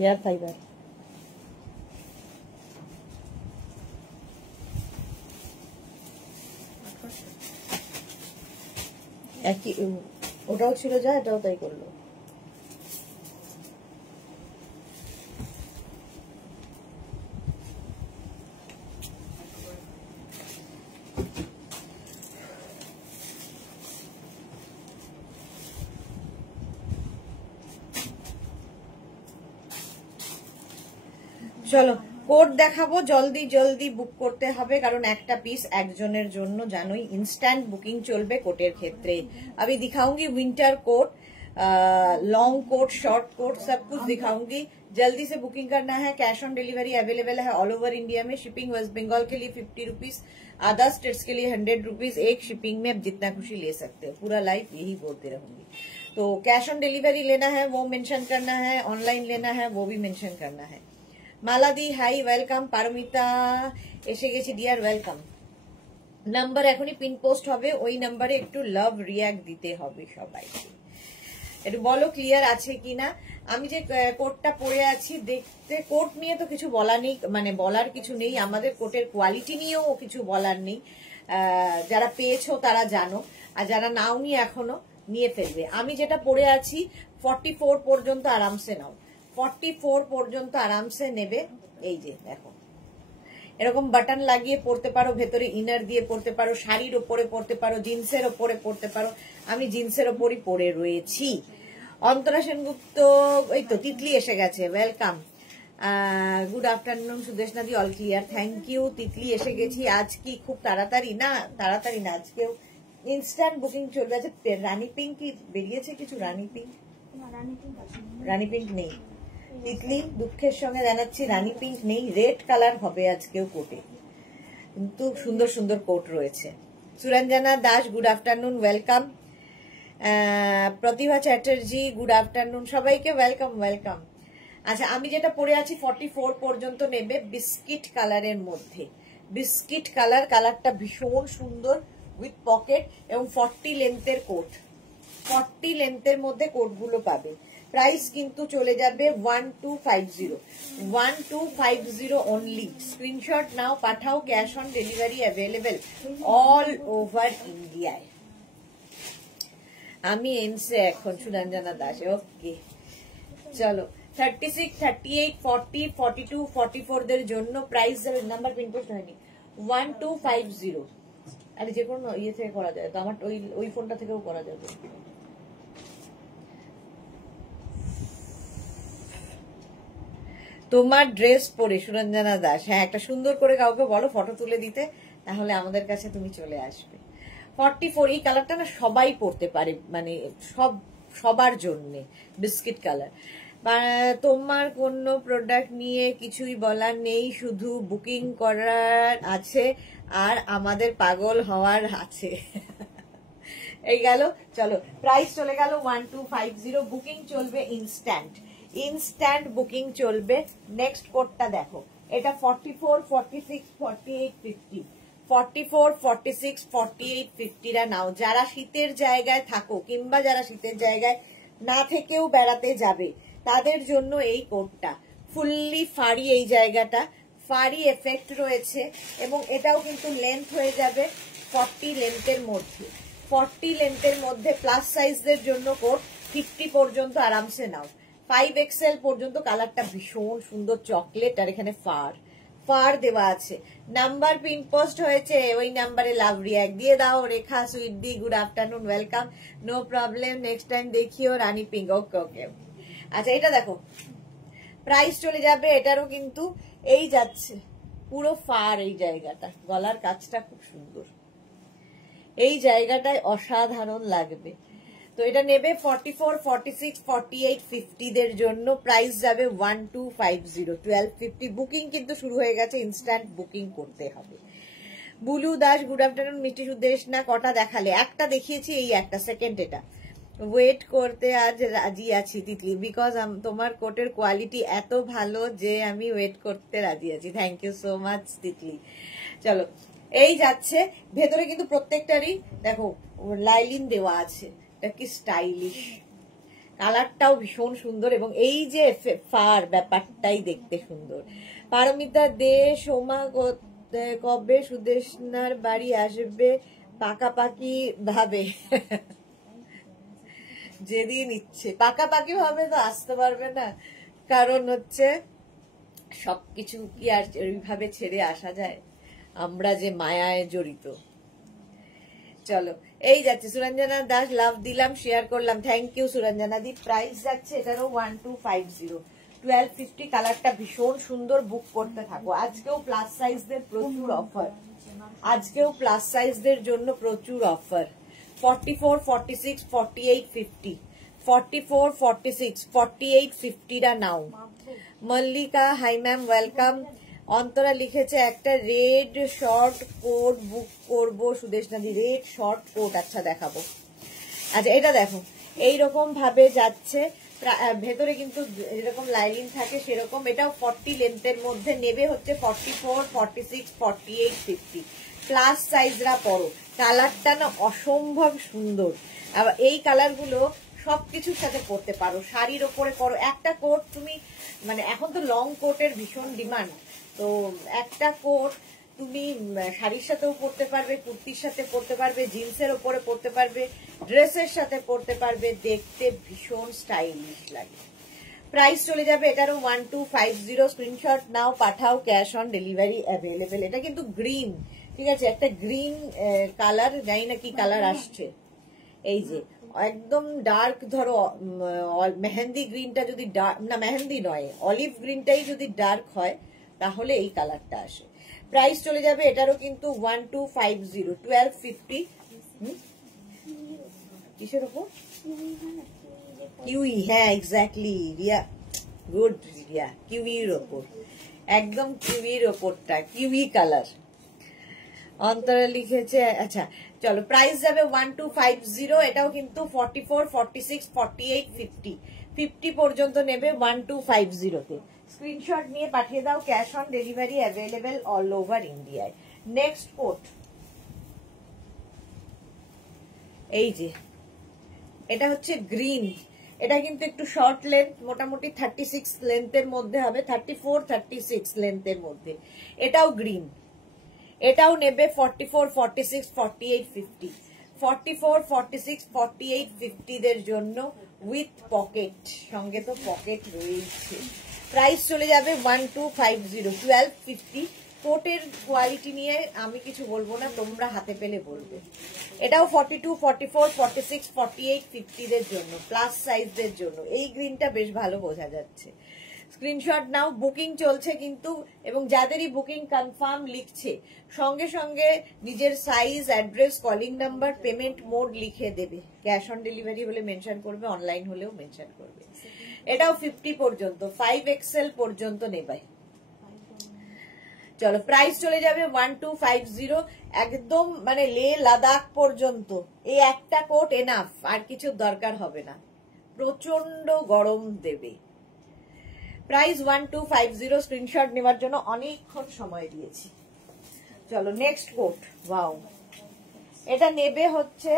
Air fibre. একই ওটাও ছিল যা, এটাও তাই করলো। চলো কোড দেখাবো, জলদি জলদি বুক করতে হবে কারণ একটা পিস একজনের জন্য, জানোই इंस्टेंट बुकिंग चलবে कोटेर क्षेत्र। अभी दिखाऊंगी winter coat, long coat, short coat, सब कुछ दिखाऊंगी। जल्दी से बुकिंग करना है। कैश ऑन डिलीवरी अवेलेबल है ऑल ओवर इंडिया में। शिपिंग वेस्ट बंगाल के लिए 50 रुपीज, अदर स्टेट्स के लिए 100 रुपीज। एक शिपिंग में आप जितना खुशी ले सकते हो। पूरा लाइफ यही बोलते रहूंगी। तो कैश ऑन डिलीवरी लेना है वो मेंशन करना है, ऑनलाइन लेना है वो भी मेंशन करना है। মালাদি হাই ওয়েলকাম, পারমিতা এসে গেছি ডিয়ার ওয়েলকাম। নাম্বার এখনই পিন পোস্ট হবে, ওই নাম্বারে একটু লাভ রিয়াক্ট দিতে হবে সবাইকে। একটু বলো ক্লিয়ার আছে কিনা। আমি যে কোটটা পরে আছি দেখতে, কোট নিয়ে তো কিছু বলার নেই, মানে বলার কিছু নেই, আমাদের কোটের কোয়ালিটি নিয়েও কিছু বলার নেই। যারা পেয়েছো তারা জানো, আর যারা নাও নি এখনো নিয়ে ফেলবে। আমি যেটা পরে আছি 44 পর্যন্ত আরামসে নাও, 44 পর্যন্ত আরামসে নেবে। এই যে দেখো এরকম বাটন লাগিয়ে পড়তে পারো, ভেতরে ইনার দিয়ে পড়তে পারো, শাড়ির ওপরে পড়তে পারো, জিন্সের ওপরে পড়তে পারো। আমি জিন্সের ওপরই পরে রয়েছি। অন্তরা সেনগুপ্ত, এই তো তিতলি এসে গেছে, welcome. Good afternoon Sudeshna di, all clear, thank you. Titli এসে গেছি। আজ কি খুব তাড়াতাড়ি না? তাড়াতাড়ি না, আজকেও ইনস্ট্যান্ট বুকিং চলবে। আচ্ছা রানী পিঙ্ক কি বেরিয়েছে কিছু? রানী পিঙ্ক, রানী পিঙ্ক নেই। তিতলি দুঃখের সঙ্গে জানাচ্ছি রানী পিঙ্ক নেই। রেড কালার হবে আজকেও কোটে, কিন্তু সুন্দর সুন্দর কোট রয়েছে। Suranjana Das good afternoon, welcome. Pratibha Chatterjee good afternoon, সবাইকে ওয়েলকাম ওয়েলকাম। আচ্ছা আমি যেটা পরে আছি 44 পর্যন্ত নেবে, বিস্কিট কালারের মধ্যে। বিস্কিট কালার, কালারটা ভীষণ সুন্দর উইথ পকেট এবং 40 লেন্থের কোট। 40 লেন্থের মধ্যে কোটগুলো পাবে। প্রাইস কিন্তু চলে যাবে 1250, 1250 অনলি। স্ক্রিনশট নাও, পাঠাও। Cash on delivery available all over ইন্ডিয়ায়। আমি এনসে এখন সুরঞ্জনা দাস, ওকে। চলো 36, 38, 40, 42, 44 দের জন্য প্রাইস যাবে, নাম্বার প্রিন্ট পোস্ট হয়নি, 1250। আরে যে কোনো ইয়ে থেকে করা যায় তো, আমার ওই ফোনটা থেকেও করা যাবে। তোমার ড্রেস পরে সুরঞ্জনা দাস, হ্যাঁ একটা সুন্দর করে কাউকে বলো ফটো তুলে দিতে, তাহলে আমাদের কাছে তুমি চলে আসবে। 44, এই কালারটা না সবাই পরতে পারে, মানে সবার জন্য। Biscuit colour. তোমার কোনো প্রোডাক্ট নিয়ে কিছুই বলার নেই, শুধু বুকিং করার আছে আর আমাদের পাগল হওয়ার আছে। এই গেল। চলো প্রাইস চলে গেল 1250। বুকিং চলবে ইনস্ট্যান্ট, ইনস্ট্যান্ট বুকিং চলবে। নেক্সট কোডটা দেখো, এটা 44, 46, 48, 50। 44, 46, 48, 50রা নাও। যারা শীতের জায়গায় থাকো কিংবা যারা শীতের জায়গায় না থেকেও বেড়াতে যাবে তাদের জন্য এই কোডটা। ফুললি ফাড়ি, এই জায়গাটা ফাড়ি এফেক্ট রয়েছে এবং এটাও কিন্তু লেন্থ হয়ে যাবে 40 লেন্থের মধ্যে। 40 লেন্থের মধ্যে প্লাস সাইজদের জন্য কোড 50 পর্যন্ত আরামসে নাও। 5XL পর্যন্ত। কালারটা ভীষণ সুন্দর চকলেট, আর এখানে ফার দেওয়া আছে। নাম্বার পিন পোস্ট হয়েছে, ওই নাম্বারে লাভ রিয়াক্ট দিয়ে দাও। রেখা সুইট দি good afternoon, welcome. No problem, next time দেখিও রানী পিঙ্ক। ওকে ওকে। আচ্ছা এটা দেখো, প্রাইস চলে যাবে এটারও কিন্তু এই যাচ্ছে পুরো ফার। এই জায়গাটা, গলার কাজটা খুব সুন্দর, এই জায়গাটায় অসাধারণ লাগবে। তো এটা নেবে 44, 46, 48, 50 দের জন্য। প্রাইস যাবে 1250, 1250। বুকিং কিন্তু শুরু হয়ে গেছে, ইনস্ট্যান্ট বুকিং করতে হবে। Bulu Das good afternoon. মিষ্টি সুদেশ না, কটা দেখালে? একটা দেখিয়েছি, এই একটা, সেকেন্ড এটা। ওয়েট করতে আজ রাজি আছি তিতলি, বিকজ তোমার কোটের কোয়ালিটি এত ভালো যে আমি ওয়েট করতে রাজি আছি। Thank you so much Titli. চলো এই যাচ্ছে। ভেতরে কিন্তু প্রত্যেকটারই দেখো লাইলিন দেওয়া আছে, এটা কি স্টাইলিশ, কালারটাও ভীষণ সুন্দর এবং এই যে ফার ব্যাপারটাই দেখতে সুন্দর। পারমিতা দে, সোমা কবে সুদেশনার বাড়ি আসবে পাকাপাকি ভাবে? যেদিন ইচ্ছে পাকাপাকি ভাবে তো আসতে পারবে না, কারণ হচ্ছে সবকিছু কি আর ওইভাবে ছেড়ে আসা যায়, আমরা যে মায়ায় জড়িত। চলো এই যাচ্ছে সুরঞ্জনা দাস, লাভ দিলাম, শেয়ার করলাম, thank you Suranjana di. Price যাচ্ছে এটারও 1250, 1250। কালারটা ভীষণ সুন্দর, বুক করতে থাকো। আজকেও প্লাস সাইজদের প্রচুর অফার, আজকেও প্লাস সাইজদের জন্য প্রচুর অফার। 44, 46, 48, 50, 44, 46, 48, 50 নাও। Mallika hi ma'am, welcome. Antara লিখেছে একটা রেড শর্ট কোট বুক করবো সুদেশনাদি। রেড শর্ট কোট, আচ্ছা দেখাবো। আচ্ছা এটা দেখো, এইরকম ভাবে যাচ্ছে, ভেতরে কিন্তু যেরকম লাইনিং থাকে সেরকম। এটাও 40 লেন্থের মধ্যে, নেবে হচ্ছে 44, 46, 48, 50। প্লাস সাইজরা পরো। কালারটা না অসম্ভব সুন্দর। আবার এই কালারগুলো সবকিছুর সাথে পরতে পারো, শাড়ির ওপরে পরো। একটা কোট তুমি মানে এখন তো লং কোটের ভীষণ ডিমান্ড, তো একটা কোট তুমি শাড়ির সাথেও পরতে পারবে, কুর্তির সাথে পরতে পারবে, জিন্সের ওপরে পরতে পারবে, ড্রেসের সাথে পরতে পারবে, দেখতে ভীষণ স্টাইলিশ লাগে। প্রাইস চলে যাবে এটারও 1250। স্ক্রিনশট নাও, পাঠাও, ক্যাশ অন ডেলিভারি অ্যাভেলেবেল। এটা কিন্তু গ্রিন, ঠিক আছে, একটা গ্রিন কালার, জানি না কি কালার আসছে। এই যে একদম ডার্ক, ধরো মেহেন্দি গ্রিনটা যদি ডার্ক, না মেহেন্দি নয়, অলিভ গ্রিনটাই যদি ডার্ক হয় তাহলে এই কালারটা আসে। প্রাইস চলে যাবে এটারও কিন্তু 1250, 1250। কিসের ওপর? কিউই, হ্যাঁ এক্স্যাক্টলি রিয়া, গুড রিয়া, কিউইর ওপর, একদম কিউইর ওপরটা, কিউই কালার। অন্তরা লিখেছে, আচ্ছা চলো প্রাইস যাবে 1250। এটাও কিন্তু 44, 46, 48, 50, 50 পর্যন্ত নেবে 1250-তে। স্ক্রিনশট নিয়ে পাঠিয়ে দাও, cash on delivery available all over ইন্ডিয়ায়। নেক্সট কোট, এই যে এটা হচ্ছে গ্রিন। এটা কিন্তু একটু শর্ট লেন্থ, মোটামুটি 36 লেন্থের মধ্যে হবে, 34, 36 লেন্থের মধ্যে। এটাও গ্রিন, এটাও নেবে 44, 46, 48, 50, 44, 46, 48, 50 দের জন্য উইথ পকেট, সঙ্গে তো পকেট রয়েছে। প্রাইস চলে যাবে 1250, 1250। কোটের কোয়ালিটি নিয়ে আমি কিছু বলবো না, তোমরা হাতে পেলে বলবে। এটাও 42, 44, 46, 48, 50 দের জন্য, প্লাস সাইজদের জন্য। এই গ্রিনটা বেশ ভালো বোঝা যাচ্ছে। স্ক্রিনশট নাও, বুকিং চলছে কিন্তু, এবং যাদেরই বুকিং কনফার্ম লিখছে সঙ্গে সঙ্গে নিজের size, address, calling number, payment mode লিখে দেবে। ক্যাশ অন ডেলিভারি হলে মেনশন করবে, অনলাইন হলেও মেনশন করবে। এটাও 50 পর্যন্ত, 5XL পর্যন্ত নেবাই। চলো প্রাইস চলে যাবে 1250, একদম মানে লে লাদাখ পর্যন্ত। এই একটা কোট এনাফ, আর কিছু দরকার হবে না, প্রচন্ড গরম দেবে। প্রাইস 1250। স্ক্রিনশট নেওয়ার জন্য অনেকক্ষণ সময় দিয়েছি। চলো নেক্সট কোট, ওয়াও, এটা নেবে হচ্ছে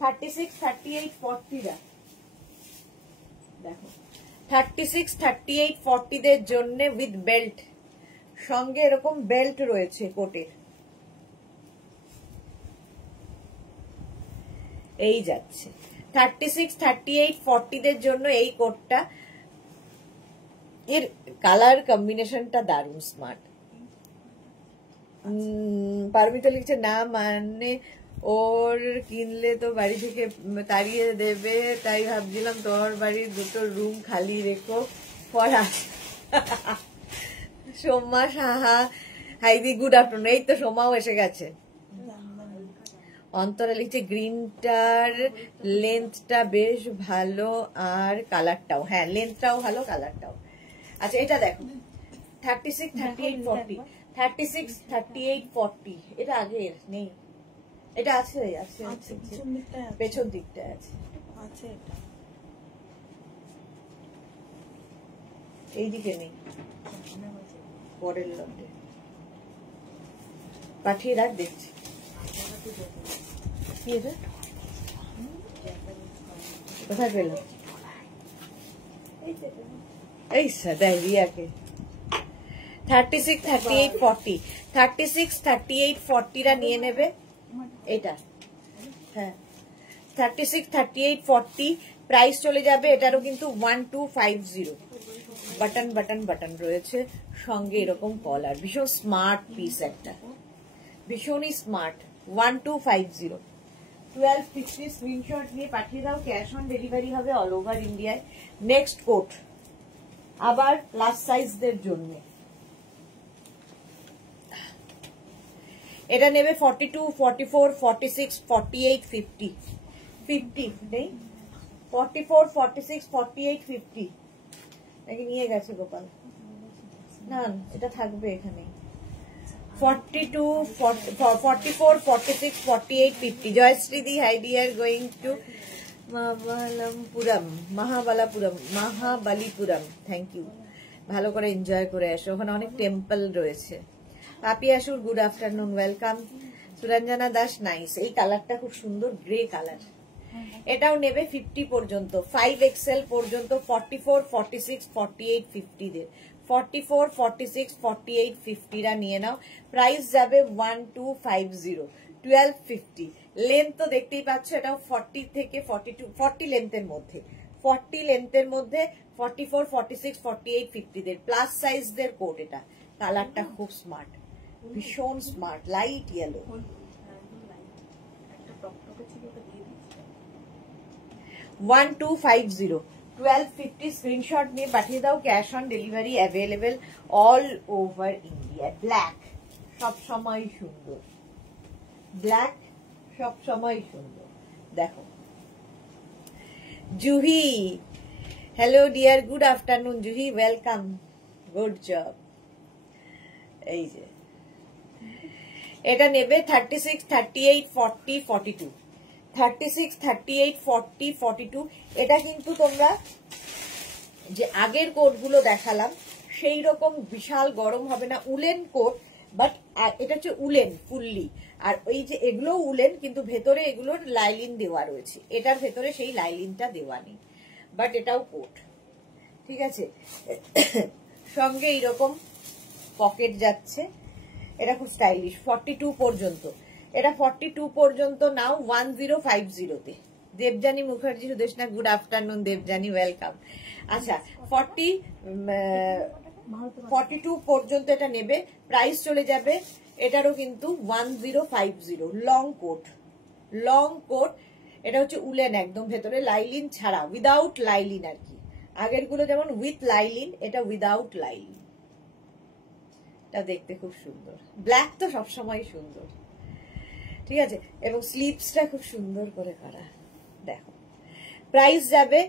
36, 38, 40 রা। দেখো 36, 38, 40 দের জন্য উইথ বেল্ট, সঙ্গে এরকম বেল্ট রয়েছে কোটের। এই যাচ্ছে 36, 38, 40 দের জন্য এই কোটটা। এর কালার কম্বিনেশনটা দারুণ স্মার্ট। পারমিতা লিখছে না, মানে ওর কিনলে তো বাড়ি থেকে তাড়িয়ে দেবে, তাই ভাবছিলাম তোমার বাড়ির দুটো রুম খালি রেখো পড়া। সোমা সাহা, হাইদি গুড আফটারনুন। এই তো সোমাও এসে গেছে। অন্তরা লিখছে গ্রিনটার লেন্থটা বেশ ভালো, আর কালারটাও, হ্যাঁ লেন্থটাও ভালো, কালারটাও। আচ্ছা এটা দেখো 36, 38, 40, 36, 38, 40। এটা আগের নেই, এটা আছে, আছে আছে, পেছন দিকটায় আছে, এইদিকে নেই, পরের লটে পাঠিয়ে রাখ, দেখছি কি এটা কোথায় পেলাম। এই দেয় রিয়াকে 36, 38, 40 36, 38, 40 রা নিয়ে নেবে এটা। হ্যাঁ 36, 38, 40 প্রাইস চলে যাবে এটারও কিন্তু 1250। বাটন বাটন বাটন রয়েছে, সঙ্গে এরকম কলার, ভীষণ স্মার্ট পিস একটা, ভীষণই স্মার্ট। 1250 1250 স্ক্রিনশট নিয়ে পাঠিয়ে দাও, ক্যাশ অন ডেলিভারি হবে অল ওভার ইন্ডিয়ায়। নেক্সট কোট আবার প্লাস সাইজদের জন্য, এটা নেবে 42, 44, 46, 48, 50 50 নেই 44, 46, 48, 50 নাকি নিয়ে গেছে গোপাল? না এটা থাকবে এখানে। 42, 44, 46, 48, 50 জয়শ্রীদি hi dear, going to Mahabalipuram. Thank you, ভালো করে এনজয় করে আসো, ওখানে অনেক টেম্পল রয়েছে। Papi Asur good afternoon, welcome. Suranjana Das nice, এই কালারটা খুব সুন্দর, গ্রে কালার। এটাও নেবে 50 পর্যন্ত, 5XL পর্যন্ত, 44, 46, 48, 50 দের 44, 46, 48, 50 রা নিয়ে নাও। প্রাইস যাবে 1250, 1250। লেন্থ তো দেখতেই পাচ্ছ, এটাও 40 থেকে 42, 40 লেন্থের মধ্যে, 40 লেন্থের মধ্যে 44, 46, 48, 50 দের প্লাস সাইজদের কোট। এটা কালারটা খুব স্মার্ট, ভীষণ স্মার্ট, লাইট ইয়েলো। 1250, 1250 স্ক্রিনশট নিয়ে পাঠিয়ে দাও, cash on delivery available all over India. Black সব সময় সুন্দর, ব্ল্যাক সব সময় সুন্দর। দেখো Juhi, hello dear, good afternoon Juhi, welcome, good job. এই যে এটা নেবে 36, 38, 40, 42 36, 38, 40, 42। এটা কিন্তু তোমরা যে আগের কোট গুলো দেখালাম সেই রকম বিশাল গরম হবে না, উলেন কোট, বাট এটা হচ্ছে উলেন ফুললি। আর ওই যে এগুলো উলেন, কিন্তু ভেতরে এগুলোর লাইলিন দেওয়া রয়েছে, এটার ভেতরে সেই লাইলিনটা দেওয়া নেই, বাট এটাও কোট, ঠিক আছে। সঙ্গে এইরকম পকেট যাচ্ছে, এটা খুব স্টাইলিশ। 42 পর্যন্ত, এটা 42 পর্যন্ত নাও 1050 তে। Debjani Mukherjee Sudeshna, good afternoon Debjani, welcome. আচ্ছা 42 পর্যন্ত এটা নেবে, প্রাইস চলে যাবে এটারও কিন্তু 1050। লং কোট, লং কোট, এটা হচ্ছে উলেন একদম, ভেতরে লাইলিন ছাড়া, উইদাউট লাইলিন আর কি। আগের গুলো যেমন উইথ লাইলিন, এটা উইদাউট লাইলিন। এটা দেখতে খুব সুন্দর, ব্ল্যাক তো সবসময় সুন্দর, ঠিক আছে। এবং স্লিভসটা খুব সুন্দর করে করা, দেখো। প্রাইস যাবে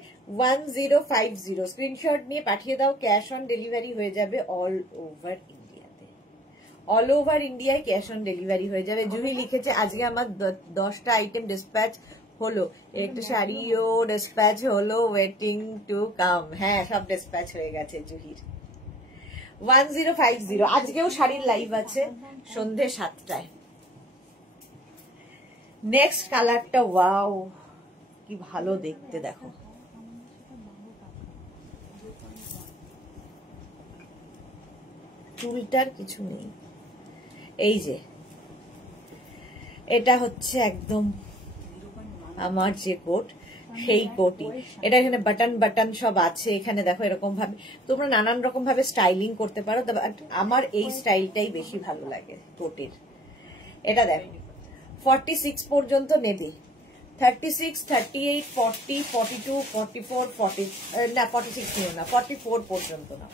1050, স্ক্রিনশট নিয়ে পাঠিয়ে দাও, ক্যাশ অন ডেলিভারি হয়ে যাবে অল ওভার ইন্ডিয়াতে, অল ওভার ইন্ডিয়ায় ক্যাশ অন ডেলিভারি হয়ে যাবে। জুহি লিখেছে আজকে আমার 10টা আইটেম ডিসপ্যাচ হলো, একটা শাড়িও ডিসপ্যাচ হলো, ওয়েটিং টু কাম। হ্যাঁ সব ডিসপ্যাচ হয়ে গেছে জুহির। 1050, আজকেও শাড়ির লাইভ আছে সন্ধে 7টায়। নেক্সট কালারটা ওয়াও কি ভালো দেখতে, দেখো চুলটার কিছু নেই। এই যে এটা হচ্ছে একদম আমার যে কোট সেই কোটই, এটা এখানে বাটন বাটন সব আছে, এখানে দেখো এরকম ভাবে তোমরা নানান রকম ভাবে স্টাইলিং করতে পারো, আমার এই স্টাইলটাই বেশি ভালো লাগে কোটের। এটা দেখো 46 পর্যন্ত নেবে, 36, 38, 40, 42, 44, 40 না 46 নিও না, 44 পর্যন্ত না।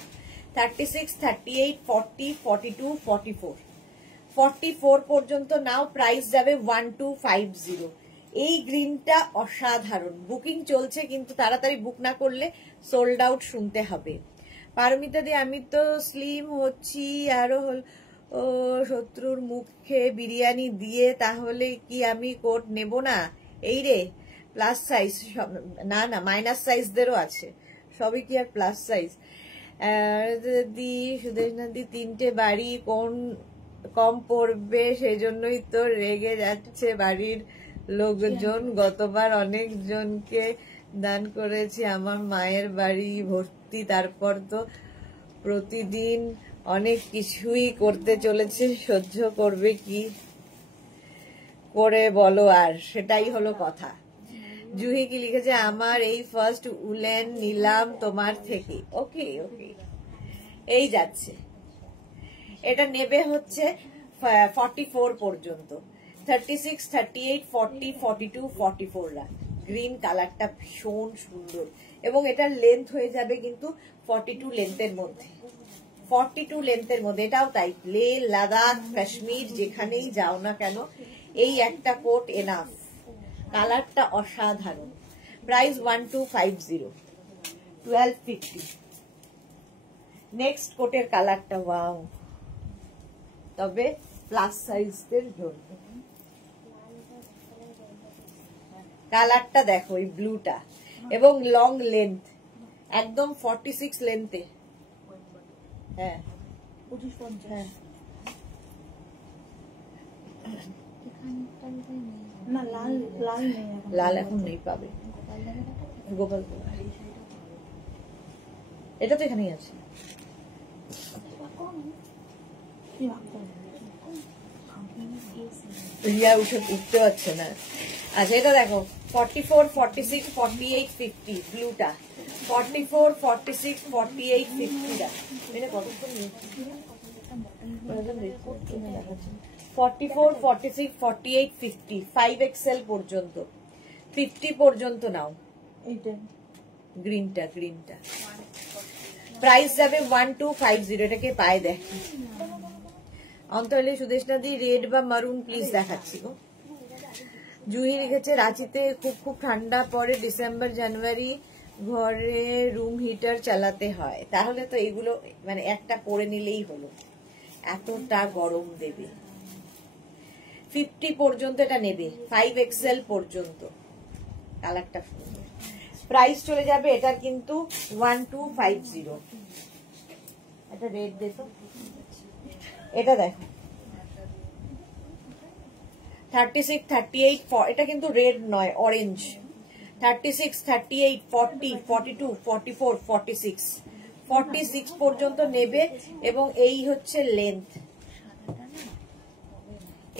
36, 38, 40, 42, 44, 44 পর্যন্ত নাও। প্রাইস যাবে 1250। এই গ্রিনটা অসাধারণ, বুকিং চলছে, কিন্তু তাড়াতাড়ি বুক না করলে সোল্ড আউট শুনতে হবে। পারমিতা দি, আমি তো স্লিম হচ্ছি, আরো ও শত্রুর মুখে বিরিয়ানি দিয়ে, তাহলে কি আমি কোট নেব না? এই রে প্লাস সাইজ, না না মাইনাস সাইজদেরও আছে, সবই কি আর প্লাস সাইজ? দি সুদেশনা দি, 3টে বাড়ি কোন কম পড়বে, সেজন্যই তো রেগে যাচ্ছে বাড়ির লোকজন, গতবার অনেকজনকে দান করেছি আমার মায়ের বাড়ি ভর্তি, তারপর তো প্রতিদিন অনেক কিছুই করতে চলেছে, সহ্য করবে কি করে বলো, আর সেটাই হলো কথা। জুহি কি লিখেছে, আমার এই ফার্স্ট উলেন নিলাম তোমার থেকে। ওকে ওকে, এই যাচ্ছে। এটা নেবে হচ্ছে 44 পর্যন্ত, 36, 38, 40, 42, 44 রা। গ্রিন কালারটা ভীষণ সুন্দর এবং এটার লেন্থ হয়ে যাবে কিন্তু 42 লেন্থের মধ্যে, 42 লেন্থের মধ্যে। এটাও তাই, লে লাদাখ কাশ্মীর যেখানেই যাও না কেন এই একটা কোট এনাফ। কালারটা অসাধারণ। প্রাইস 1250, 1250। নেক্সট কোটের কালারটা ওয়াও, তবে প্লাস সাইজদের জন্য। কালারটা দেখো, এই ব্লুটা এবং লং লেন্থ, একদম 46 লেন্থে। হ্যাঁ হ্যাঁ, লাল এখন নেই, পাবে গোপাল। এটা তো এখানেই আছে। রিয়া উঠতে পারছে না। আচ্ছা এটা দেখো, 44, 46, 48, 50 ব্লুটা, 44, 46, 48, 50 টা। এটা কতক্ষণ 44, 46, 48, 50, 5XL পর্যন্ত, 50 পর্যন্ত নাও। গ্রিনটা গ্রিনটা প্রাইস যাবে 1250। এটাকে পায়ে দেখ অন্তরালি সুদেশনাদি, রেড বা মারুন প্লিজ দেখাচ্ছি গো। জুহি লিখেছে, রাঁচিতে খুব খুব ঠান্ডা পড়ে, ডিসেম্বর জানুয়ারি ঘরে রুম হিটার চালাতে হয়। তাহলে তো এগুলো মানে একটা পরে নিলেই হলো, এতটা গরম দেবে। 50 পর্যন্ত এটা নেবে, 5XL পর্যন্ত। কালারটা সুন্দর। প্রাইস চলে যাবে এটার কিন্তু 1250। এটা রেড দেখো, এটা দেখো 36, 38, এটা কিন্তু রেড নয়, অরেঞ্জ। 36, 38, 40, 42, 44, 46, 46 পর্যন্ত নেবে এবং এই হচ্ছে লেন্থ,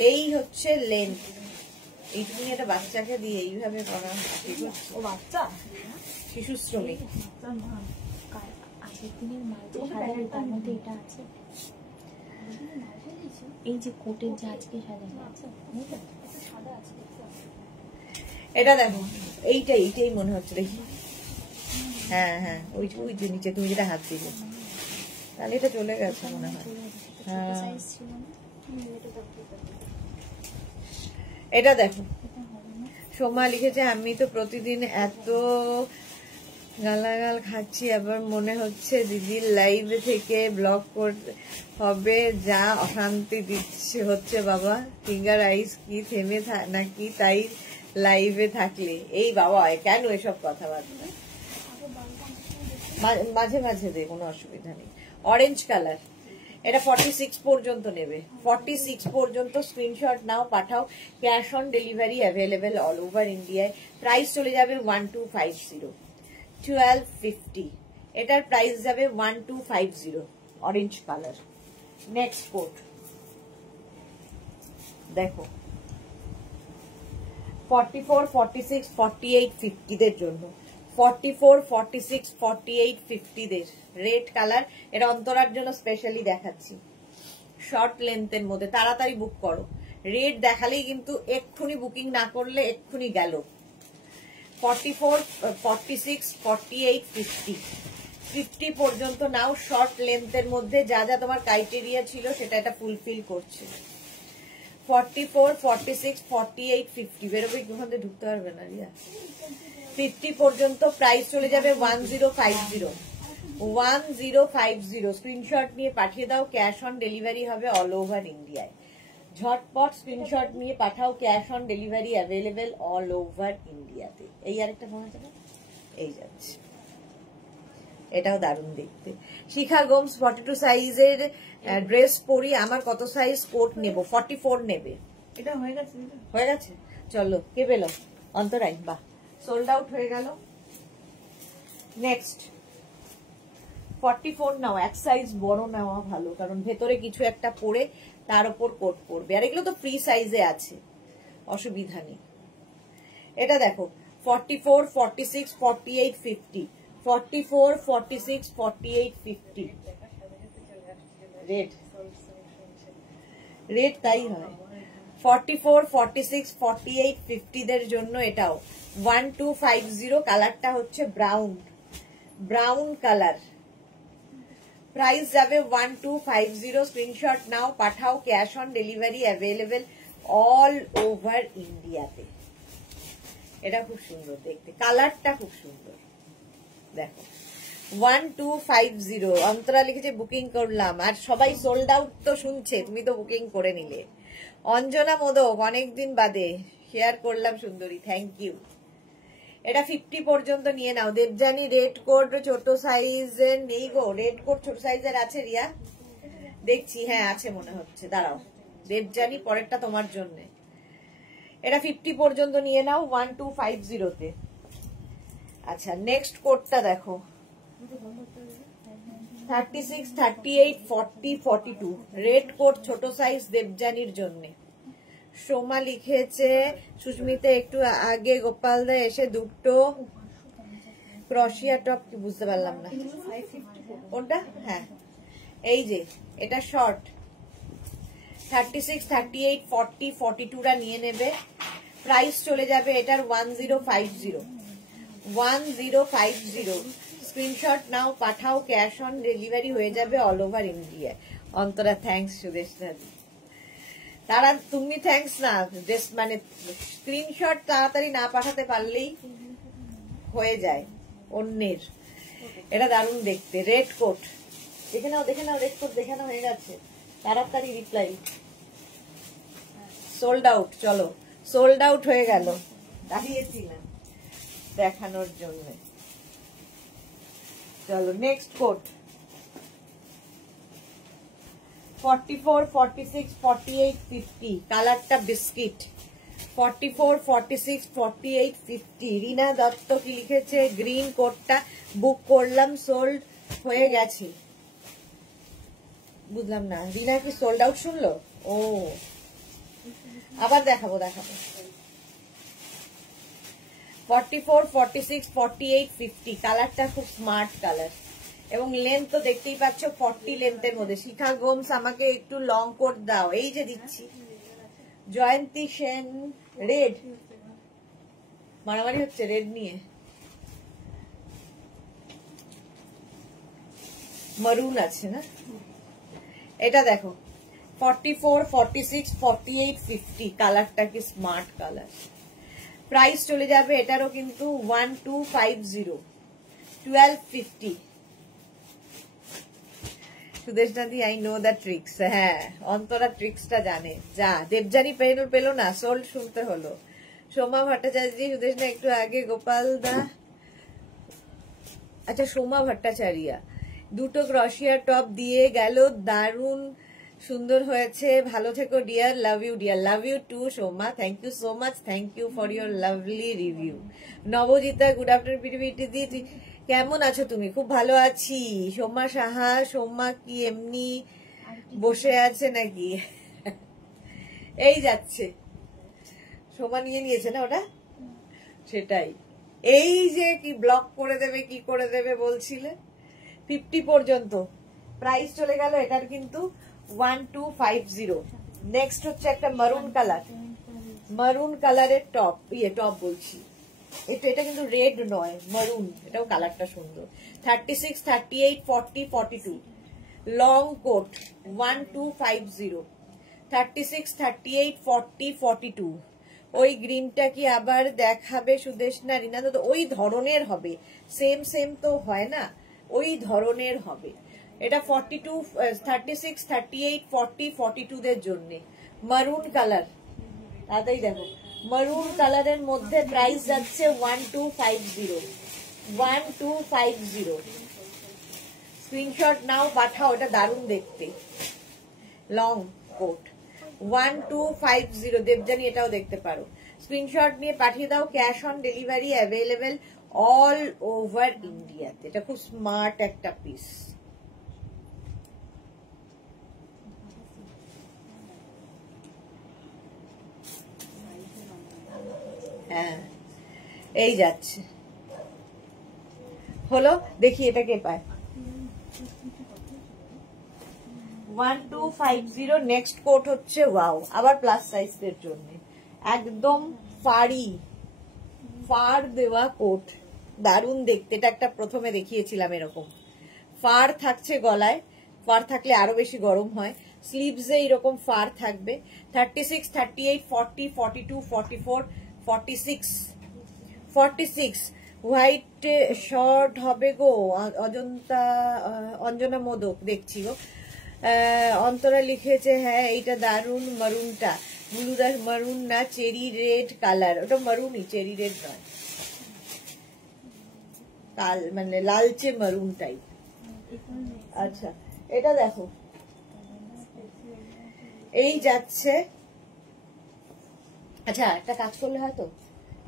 এই হচ্ছে লেন্থ। এইটুকুনি একটা বাচ্চাকে দিয়ে এইভাবে করা, ও বাচ্চা শিশু শ্রমিক। এই যে কোটের যে আজকে সাজানো আছে, এটা দেখো, এইটাই মনে হচ্ছে, দেখি। হ্যাঁ হ্যাঁ, ওই যে নিচে তুমি যেটা হাত দিলে, তাহলে এটা চলে গেছে মনে হয়। হ্যাঁ এটা দেখো, সোমা লিখেছে, আমি তো প্রতিদিন এত গালাগাল খাচ্ছি, আবার মনে হচ্ছে দিদির লাইভ থেকে ব্লগ করতে হবে, যা অশান্তি দিচ্ছে হচ্ছে বাবা। ফিঙ্গার আইস কি থেমে নাকি তাই লাইভে থাকলে? এই বাবা কেন এসব কথাবার্তা, মাঝে মাঝে দে, কোনো অসুবিধা নেই। অরেঞ্জ কালার, এটা 46 পর্যন্ত নেবে, 46 পর্যন্ত। স্ক্রিনশট নাও, পাঠাও। Cash on delivery available all over ইন্ডিয়ায়। প্রাইস চলে যাবে 1250, 1250। এটার প্রাইস যাবে 1250, অরেঞ্জ কালার। নেক্সট কোট দেখো, 44, 46, 48, 50 দের জন্য। 44, 46, 48, 50 দের রেড কালার। এটা অন্তরার জন্য স্পেশালি দেখাচ্ছি, শর্ট লেন্থের মধ্যে। তাড়াতাড়ি বুক করো, রেড দেখালেই কিন্তু এক্ষুনি বুকিং না করলে এক্ষুনি গেল। 44, 46, 48, 50, 50 পর্যন্ত নাও। শর্ট লেন্থের মধ্যে যা যা তোমার ক্রাইটেরিয়া ছিল সেটা এটা ফুলফিল করছে। 44, 46, 48, 50 বেরোবে, ওখান থেকে ঢুকতে পারবে না রিয়া। 50 পর্যন্ত প্রাইস চলে যাবে 1050, 1050। স্ক্রিনশট নিয়ে পাঠিয়ে দাও, ক্যাশ অন ডেলিভারি হবে অল ওভার ইন্ডিয়ায়। ঝটপট স্ক্রিনশট নিয়ে পাঠাও, cash on delivery available all over ইন্ডিয়াতে। এই আরেকটা মনে হচ্ছে না, এই যাচ্ছে, এটাও দারুণ দেখতে। শিখা গোমস, 42 সাইজের ড্রেস পরি, আমার কত সাইজ কোট নেব? 44 নেবে। এটা হয়ে গেছে, হয়ে গেছে, চলো। কে পেলো? অন্তরাই, বাহ, সোল্ড আউট হয়ে গেল। নেক্সট 44 নাও, এক সাইজ বড় নেওয়া ভালো, কারণ ভেতরে কিছু একটা পরে তার উপর কোট পরবে, আর এগুলো তো ফ্রি সাইজে আছে, অসুবিধা নেই। এটা দেখো 44, 46, 48, 50, 44, 46, 48, 50 রেড, রেড তাই হয়। 44, 46, 48, 50 দের জন্য এটাও 1250, কালারটা হচ্ছে ব্রাউন, ব্রাউন কালার। প্রাইস যাবে 1250, স্ক্রিনশট নাও, পাঠাও, cash on delivery available all over ইন্ডিয়াতে। এটা খুব সুন্দর দেখতে, কালারটা খুব সুন্দর, দেখো 1250। অন্তরা লিখেছে বুকিং করলাম, আর সবাই সোল্ড আউট তো শুনছে, তুমি তো বুকিং করে নিলে। অঞ্জনা মোদক অনেকদিন বাদে শেয়ার করলাম সুন্দরী, থ্যাংক ইউ। এটা 50 পর্যন্ত নিয়ে নাও। দেবজানি রেড কোট ছোট সাইজের নেই গো, রেড কোট ছোট সাইজের আছে রিয়া? দেখছি, হ্যাঁ আছে মনে হচ্ছে, দাঁড়াও দেবজানি, পরেরটা তোমার জন্য। এটা 50 পর্যন্ত নিয়ে নাও 1250 তে। আচ্ছা নেক্সট কোটটা দেখো 36, 38, 40, 42 রেড কোট ছোট সাইজ দেবজানির জন্য। সোমা লিখেছে সুস্মিতা একটু আগে গোপাল দা এসে দুটো ক্রশিয়া টপ, কি বুঝতে পারলাম না কোনটা। হ্যাঁ এই যে এটা শর্ট 36, 38, 40, 42টা নিয়ে নেবে। প্রাইস চলে যাবে এটার 1050, 1050। স্ক্রিনশট নাও, পাঠাও, ক্যাশ অন ডেলিভারি হয়ে যাবে all over India. Antara thanks Sudeshna, তারা তুমি থ্যাংকস না, মানে স্ক্রিনশট তাড়াতাড়ি না পাঠাতে পারলেই হয়ে যায় অন্যের। এটা দারুণ দেখতে, রেড কোট, দেখে নাও দেখে নাও, রেড কোট দেখে নাও, হয়ে গেছে, তাড়াতাড়ি রিপ্লাই। সোল্ড আউট, চলো সোল্ড আউট হয়ে গেল, দাঁড়িয়েছি না দেখানোর জন্য। চলো নেক্সট কোট 44, 46, 48, 50 কালারটা বিস্কিট। 44, 46, 48, 50 রিনা দত্ত কি লিখেছে, গ্রিন কোটটা বুক করলাম, সোল্ড হয়ে গেছে। বুঝলাম না, রিনা কি সোল্ড আউট শুনলো? ও আবার দেখাবো দেখাবো। 44, 46, 48, 50 কালারটা খুব স্মার্ট কালার, এবং লেন্থ তো দেখতেই পাচ্ছ 40 লেন্থের মধ্যে। শিখা গোমস আমাকে একটু লং কোট দাও, এই যে দিচ্ছি। জয়ন্তী সেন রেড, মারামারি হচ্ছে রেড নিয়ে। মারুন আছে না, এটা দেখো 44, 46, 48, 50 কালারটা কি স্মার্ট কালার। প্রাইস চলে যাবে এটারও কিন্তু 1250, 1250। সুদেশনাদি আই নো দ্য ট্রিক্স, হ্যাঁ অন্তরা ট্রিক্সটা জানে। যা দেবজানি পেলো না, সোল্ড শুনতে হলো। সোমা ভট্টাচার্য, সুদেশনা একটু আগে গোপাল দা, আচ্ছা সোমা ভট্টাচার্যা দুটো ক্রশিয়া টপ দিয়ে গেল, দারুণ সুন্দর হয়েছে, ভালো থেকো dear, love you dear, love you too Soma, thank you so much, thank you for your lovely review. Nabajita good afternoon পিটিভিটি দি, কেমন আছো তুমি? খুব ভালো আছি। সোমা সাহা, সোমা কি এমনি বসে আছে নাকি? এই যাচ্ছে, সোমা নিয়ে নিয়েছে না ওটা, সেটাই। এই যে কি ব্লক করে দেবে কি করে দেবে বলছিলে। 50 পর্যন্ত প্রাইস চলে গেল এটার কিন্তু 1250। নেক্সট হচ্ছে একটা মারুন কালার, মারুন কালারের টপ, টপ বলছি, এটা কিন্তু রেড নয়, মারুন, এটাও কালারটা সুন্দর। 36, 38, 40, 42 লং কোট 1250, 36, 38, 40, 42। ওই গ্রিনটা কি আবার দেখাবে সুদেশনা? রিনা তো ওই ধরনের হবে, সেম সেম তো হয় না, ওই ধরনের হবে। এটা 42, 36, 38, 40, 42 দের জন্য। মারুন কালার, তাড়াতাড়ি দেখো, মারুন কালারের মধ্যে প্রাইস যাচ্ছে 1250, 1250। স্ক্রিনশট নাও, পাঠাও, এটা দারুণ দেখতে, লং কোট 1250। দেবজানি এটাও দেখতে পারো, স্ক্রিনশট নিয়ে পাঠিয়ে দাও, cash on delivery available all over ইন্ডিয়াতে। এটা খুব স্মার্ট একটা পিস। হ্যাঁ এই যাচ্ছে, হলো। দেখি এটা কে পায়। 1250। নেক্সট কোট হচ্ছে ওয়াও, আবার প্লাস সাইজদের জন্য একদম ফার দেওয়া কোট, দারুণ দেখতে। এটা একটা প্রথমে দেখিয়েছিলাম এরকম ফার থাকছে গলায়, ফার থাকলে আরো বেশি গরম হয়। স্লিভসে এরকম ফার থাকবে। 36, 38, 40, 42, 44, 46, 46 হোয়াইট শর্ট হবে গো। অঞ্জনা মোদক দেখছি গো। অন্তরা লিখেছে হ্যাঁ এইটা দারুন, মারুনটা ব্লুরা মারুন না, চেরি রেড কালার। ওটা মারুনই, চেরি রেড নয়, মানে লালচে মারুন টাইপ। আচ্ছা এটা দেখো, এই যাচ্ছে। আচ্ছা একটা কাজ করলে হয়তো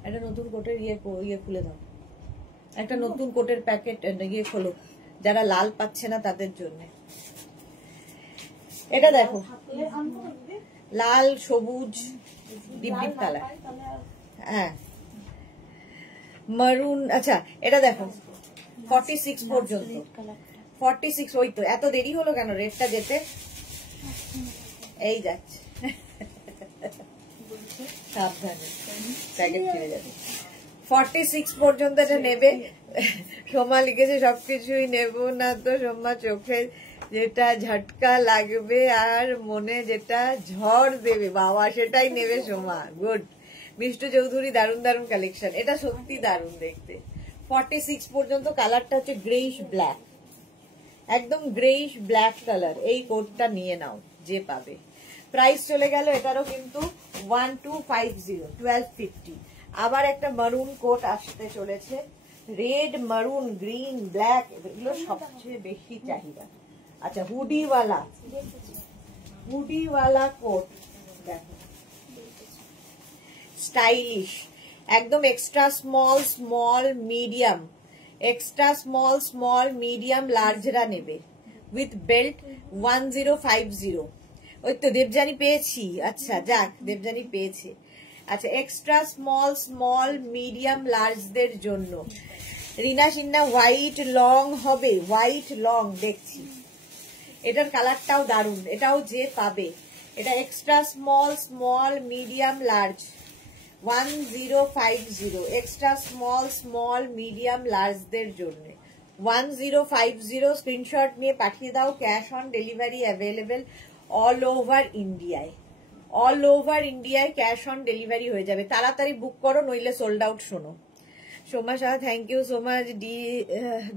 একটা নতুন কোটের ইয়ে খুলে দাও, একটা নতুন কোটের প্যাকেট ইয়ে খোলো, যারা লাল পাচ্ছে না তাদের জন্য। এটা দেখো লাল সবুজ ডিপ ডিপ কালার, হ্যাঁ মারুন। আচ্ছা এটা দেখো 46 পর্যন্ত, 46। ওই তো এত দেরি হলো কেন রেটটা যেতে। এই যাচ্ছে, সাবধানে প্যাকেট ছিঁড়ে যাবে। 46 পর্যন্ত এটা নেবে। সোমা লিখেছে সবকিছুই নেব না তো সোমা, চোখে যেটা ঝটকা লাগবে আর মনে যেটা ঝড় দেবে বাবা সেটাই নেবে সোমা। গুড। মিষ্টু চৌধুরী দারুন দারুন কালেকশন, এটা সত্যি দারুন দেখতে। 46 পর্যন্ত। কালারটা হচ্ছে গ্রেইশ ব্ল্যাক, একদম গ্রেইশ ব্ল্যাক কালার। এই কোটটা নিয়ে নাও যে পাবে। প্রাইস চলে গেল এটারও কিন্তু 1250, 1250। আবার একটা মারুন কোট আসতে চলেছে, রেড মারুন গ্রিন ব্ল্যাক, এগুলো সবচেয়ে বেশি চাহিদা। আচ্ছা হুডিওয়ালা কোট দেখো, স্টাইলিশ একদম। Extra small medium, extra small medium লার্জরা নেবে উইথ বেল্ট 1050। ওই তো দেবজানি পেয়েছি। আচ্ছা যাক দেবজানি পেয়েছে। আচ্ছা এক্সট্রা স্মল মিডিয়াম লার্জদের জন্য রিনা সিন্না হোয়াইট লং হবে, হোয়াইট লং দেখছি। এটার কালারটাও দারুণ, এটাও যে পাবে। এটা extra small medium large 1050, extra small medium লার্জদের জন্য 1050। স্ক্রিনশট নিয়ে পাঠিয়ে দাও। Cash on delivery available all over ইন্ডিয়ায়, অল ওভার ইন্ডিয়ায় ক্যাশ অন ডেলিভারি হয়ে যাবে। তাড়াতাড়ি বুক করো নইলে সোল্ড আউট। শোনো Soma Shah thank you so much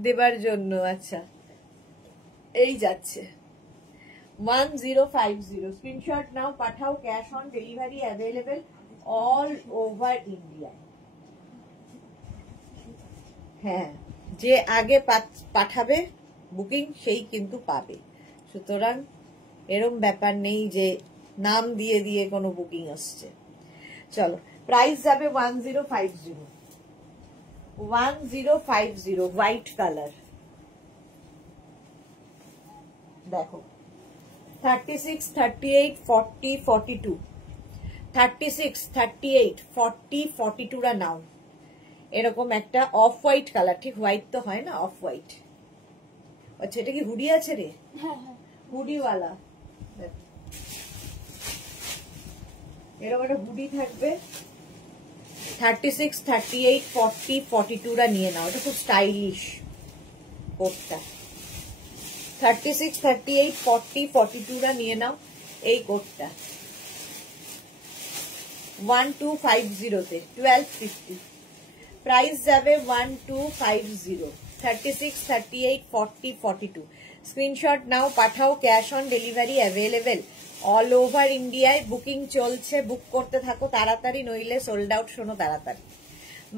দেবার জন্য। আচ্ছা এই যাচ্ছে 1050। স্ক্রিনশট নাও পাঠাও। Cash on delivery available all over India. হ্যাঁ যে আগে পাঠাবে বুকিং সেই কিন্তু পাবে, সুতরাং এরম ব্যাপার নেই যে নাম দিয়ে দিয়ে কোনো বুকিং আসছে। চলো প্রাইস যাবে 1050, 1050 হোয়াইট কালার। দেখো 36, 38, 40, 42, 36, 38, 40, 42 রা নাও। এরকম একটা অফ হোয়াইট কালার, ঠিক হোয়াইট তো হয় না, অফ হোয়াইট। আচ্ছা এটা কি হুডি আছে রে? হুডিওয়ালা। এরকম একটা হুডি থাকবে। 36, 38, 40, 42 রা নিয়ে নাও। এটা খুব স্টাইলিশ কোটটা। 36, 38, 40, 42 রা নিয়ে নাও এই কোটটা। 1250 তে 1250 প্রাইস যাবে 1250। 36, 38, 40, 42 স্ক্রিনশট নাও পাঠাও। Cash on delivery available all over ইন্ডিয়ায়। বুকিং চলছে, বুক করতে থাকো তাড়াতাড়ি নইলে সোল্ড আউট। শোনো তাড়াতাড়ি।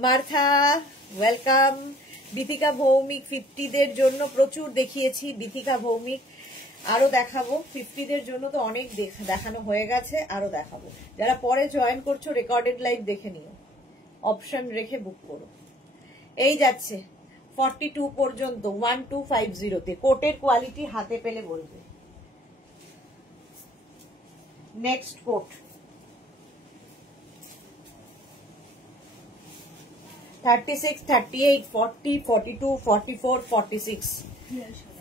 Martha welcome. বিথিকা ভৌমিক 50দের জন্য প্রচুর দেখিয়েছি। বিথিকা ভৌমিক আরো দেখাবো। 50দের জন্য তো অনেক দেখানো হয়ে গেছে, আরো দেখাবো। যারা পরে জয়েন করছো রেকর্ডেড লাইভ দেখে নিও, অপশন রেখে বুক করো। এই যাচ্ছে 42 পর্যন্ত 1250 কোটের কোয়ালিটি হাতে পেলে বলবে। নেক্সট কোট 36, 38, 40, 42, 44, 46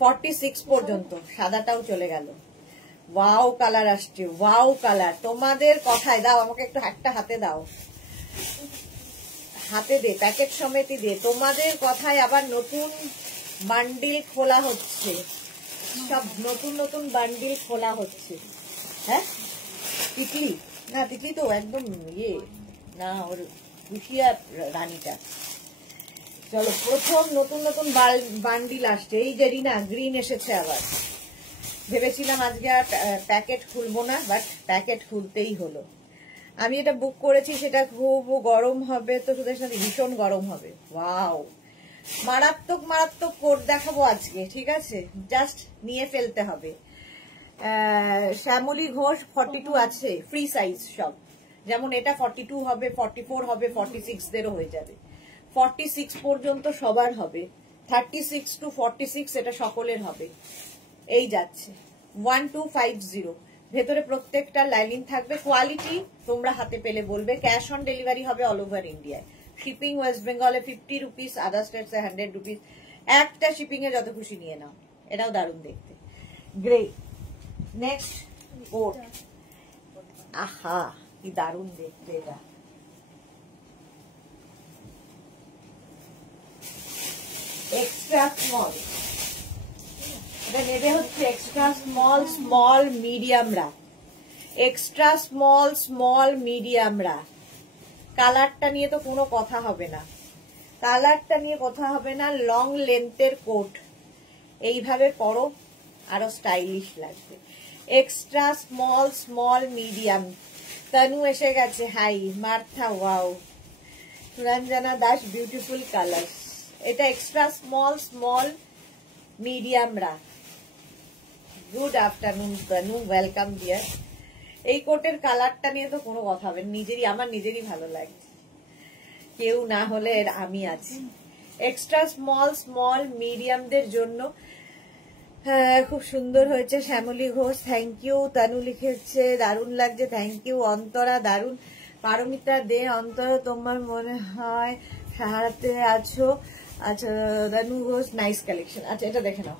46 পর্যন্ত সাদাটাও চলে গেল। ওয়াও কালার আসছে, ওয়াও কালার। তোমাদের কথায় দাও আমাকে একটু একটা হাতে দাও, হাতে দে, প্যাকেট সমেতই দে। তোমাদের কথায় আবার নতুন বান্ডিল খোলা হচ্ছে, সব নতুন নতুন বান্ডিল খোলা হচ্ছে। হ্যাঁ তিতলি না, তিতলি তো একদম ইয়ে না, ওর কুশিয়া রানীটা। চলো প্রথম নতুন নতুন বান্ডিল আসছে। এই যে রিনা গ্রিন এসেছে আবার। ভেবেছিলাম আজকে আর প্যাকেট খুলবো না, বাট প্যাকেট খুলতেই হলো। আমি এটা বুক করেছি সেটা খুব গরম হবে, তো সুদের সাথে ভীষণ গরম হবে। ওয়াও মারাত্মক মারাত্মক কোট দেখাবো আজকে, ঠিক আছে? জাস্ট নিয়ে ফেলতে হবে। শ্যামলী ঘোষ 42 আছে, ফ্রি সাইজ সব। যেমন এটা 42 হবে, 44 হবে, 46 দেরও হয়ে যাবে। 46 পর্যন্ত সবার হবে, 36 to 46 এটা সকলের হবে। এই যাচ্ছে 1250। ভেতরে প্রত্যেকটা লাইনিং থাকবে। কোয়ালিটি তোমরা হাতে পেলে বলবে। ক্যাশ অন ডেলিভারি হবে অল ওভার ইন্ডিয়ায়। শিপিং ওয়েস্ট বেঙ্গলে 50 রুপিস, আদার স্টেটসে 100 রুপিস। একটা শিপিং এ যত খুশি নিয়ে নাও। এটাও দারুণ দেখতে, গ্রে। নেক্সট কোট, আহা কি দারুণ দেখতে এটা। এক্সট্রা স্মল, এটা নেবে হচ্ছে এক্সট্রা স্মল, স্মল মিডিয়ামরা। এক্সট্রা স্মল, স্মল মিডিয়ামরা। কালারটা নিয়ে তো কোনো কথা হবে না, কালারটা নিয়ে কথা হবে না। লং লেন্থের কোট এইভাবে পরো, আরো স্টাইলিশ লাগবে। Extra small, small medium. Tanu এসে গেছে, hi. Martha wow. Suranjana Das beautiful colour. এটা এক্সট্রা স্মল, স্মল মিডিয়ামরা। Good afternoon Tanu, welcome dear. এই কোটের কালারটা নিয়ে তো কোনো কথা হবে না, নিজেরই আমার নিজেরই ভালো লাগে। কেউ না হলে আমি আছি। এক্সট্রা স্মল, স্মল মিডিয়ামদের জন্য। হ্যাঁ খুব সুন্দর হয়েছে শ্যামলী ঘোষ, থ্যাংক ইউ। তানু লিখেছে দারুণ লাগছে, থ্যাংক ইউ। অন্তরা দারুণ। পারমিতা দে, অন্তরা তোমার মনে হয় সাহারাতে আছো। আচ্ছা তানু ঘোষ, নাইস কালেকশন। আচ্ছা এটা দেখে নাও,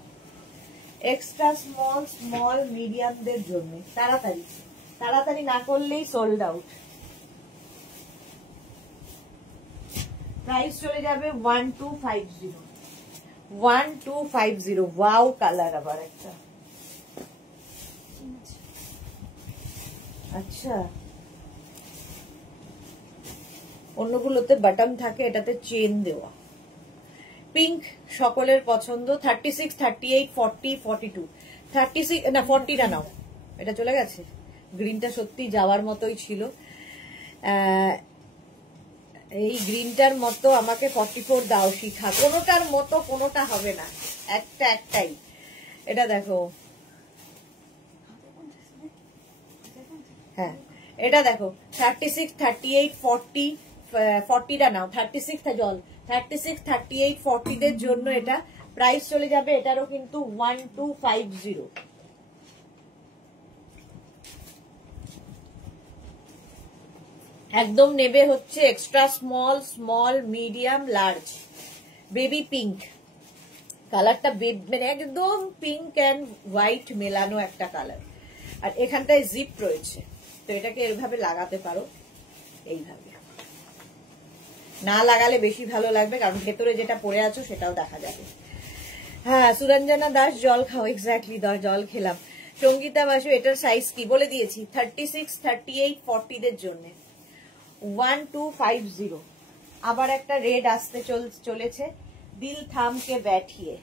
এক্সট্রা স্মল, স্মল মিডিয়ামদের জন্য। তাড়াতাড়ি তাড়াতাড়ি না করলেই সোল্ড আউট। প্রাইস চলে যাবে 1250। 1250। ওয়াও কালার আবার একটা। আচ্ছা অন্যগুলোতে বাটন থাকে, এটাতে চেন দেওয়া। পিঙ্ক সকলের পছন্দ। 36, 38, 40, 42। 36 না 40টা নাও, এটা চলে গেছে। গ্রিনটা সত্যি যাওয়ার মতোই ছিল। এই গ্রিনটার মতো আমাকে 44 দাও শিখা। কোনোটার মতো কোনোটা হবে না, একটা একটাই। এটা দেখো, হ্যাঁ এটা দেখো 36, 38, 40, 40টা নাও। 36 জল 36, 38, 40 দের জন্য এটা। প্রাইস চলে যাবে এটারও কিন্তু 1250। একদম নেবে হচ্ছে extra small, small medium large. Baby pink কালারটা, মানে একদম পিঙ্ক অ্যান্ড হোয়াইট মেলানো একটা কালার। আর এখানটায় জিপ রয়েছে, তো এটাকে এভাবে লাগাতে পারো। এইভাবে না লাগালে বেশি ভালো লাগবে, কারণ ভেতরে যেটা পরে আছো সেটাও দেখা যাবে। হ্যাঁ সুরঞ্জনা দাস, জল খাও। এক্স্যাক্টলি জল খেলাম। সঙ্গীতা বাসু, এটার সাইজ কি বলে দিয়েছি, 36, 38, 40 দের জন্য 1250। আবার একটা রেড আসতে চলেছে, দিল থামকে ব্যাঠিয়ে।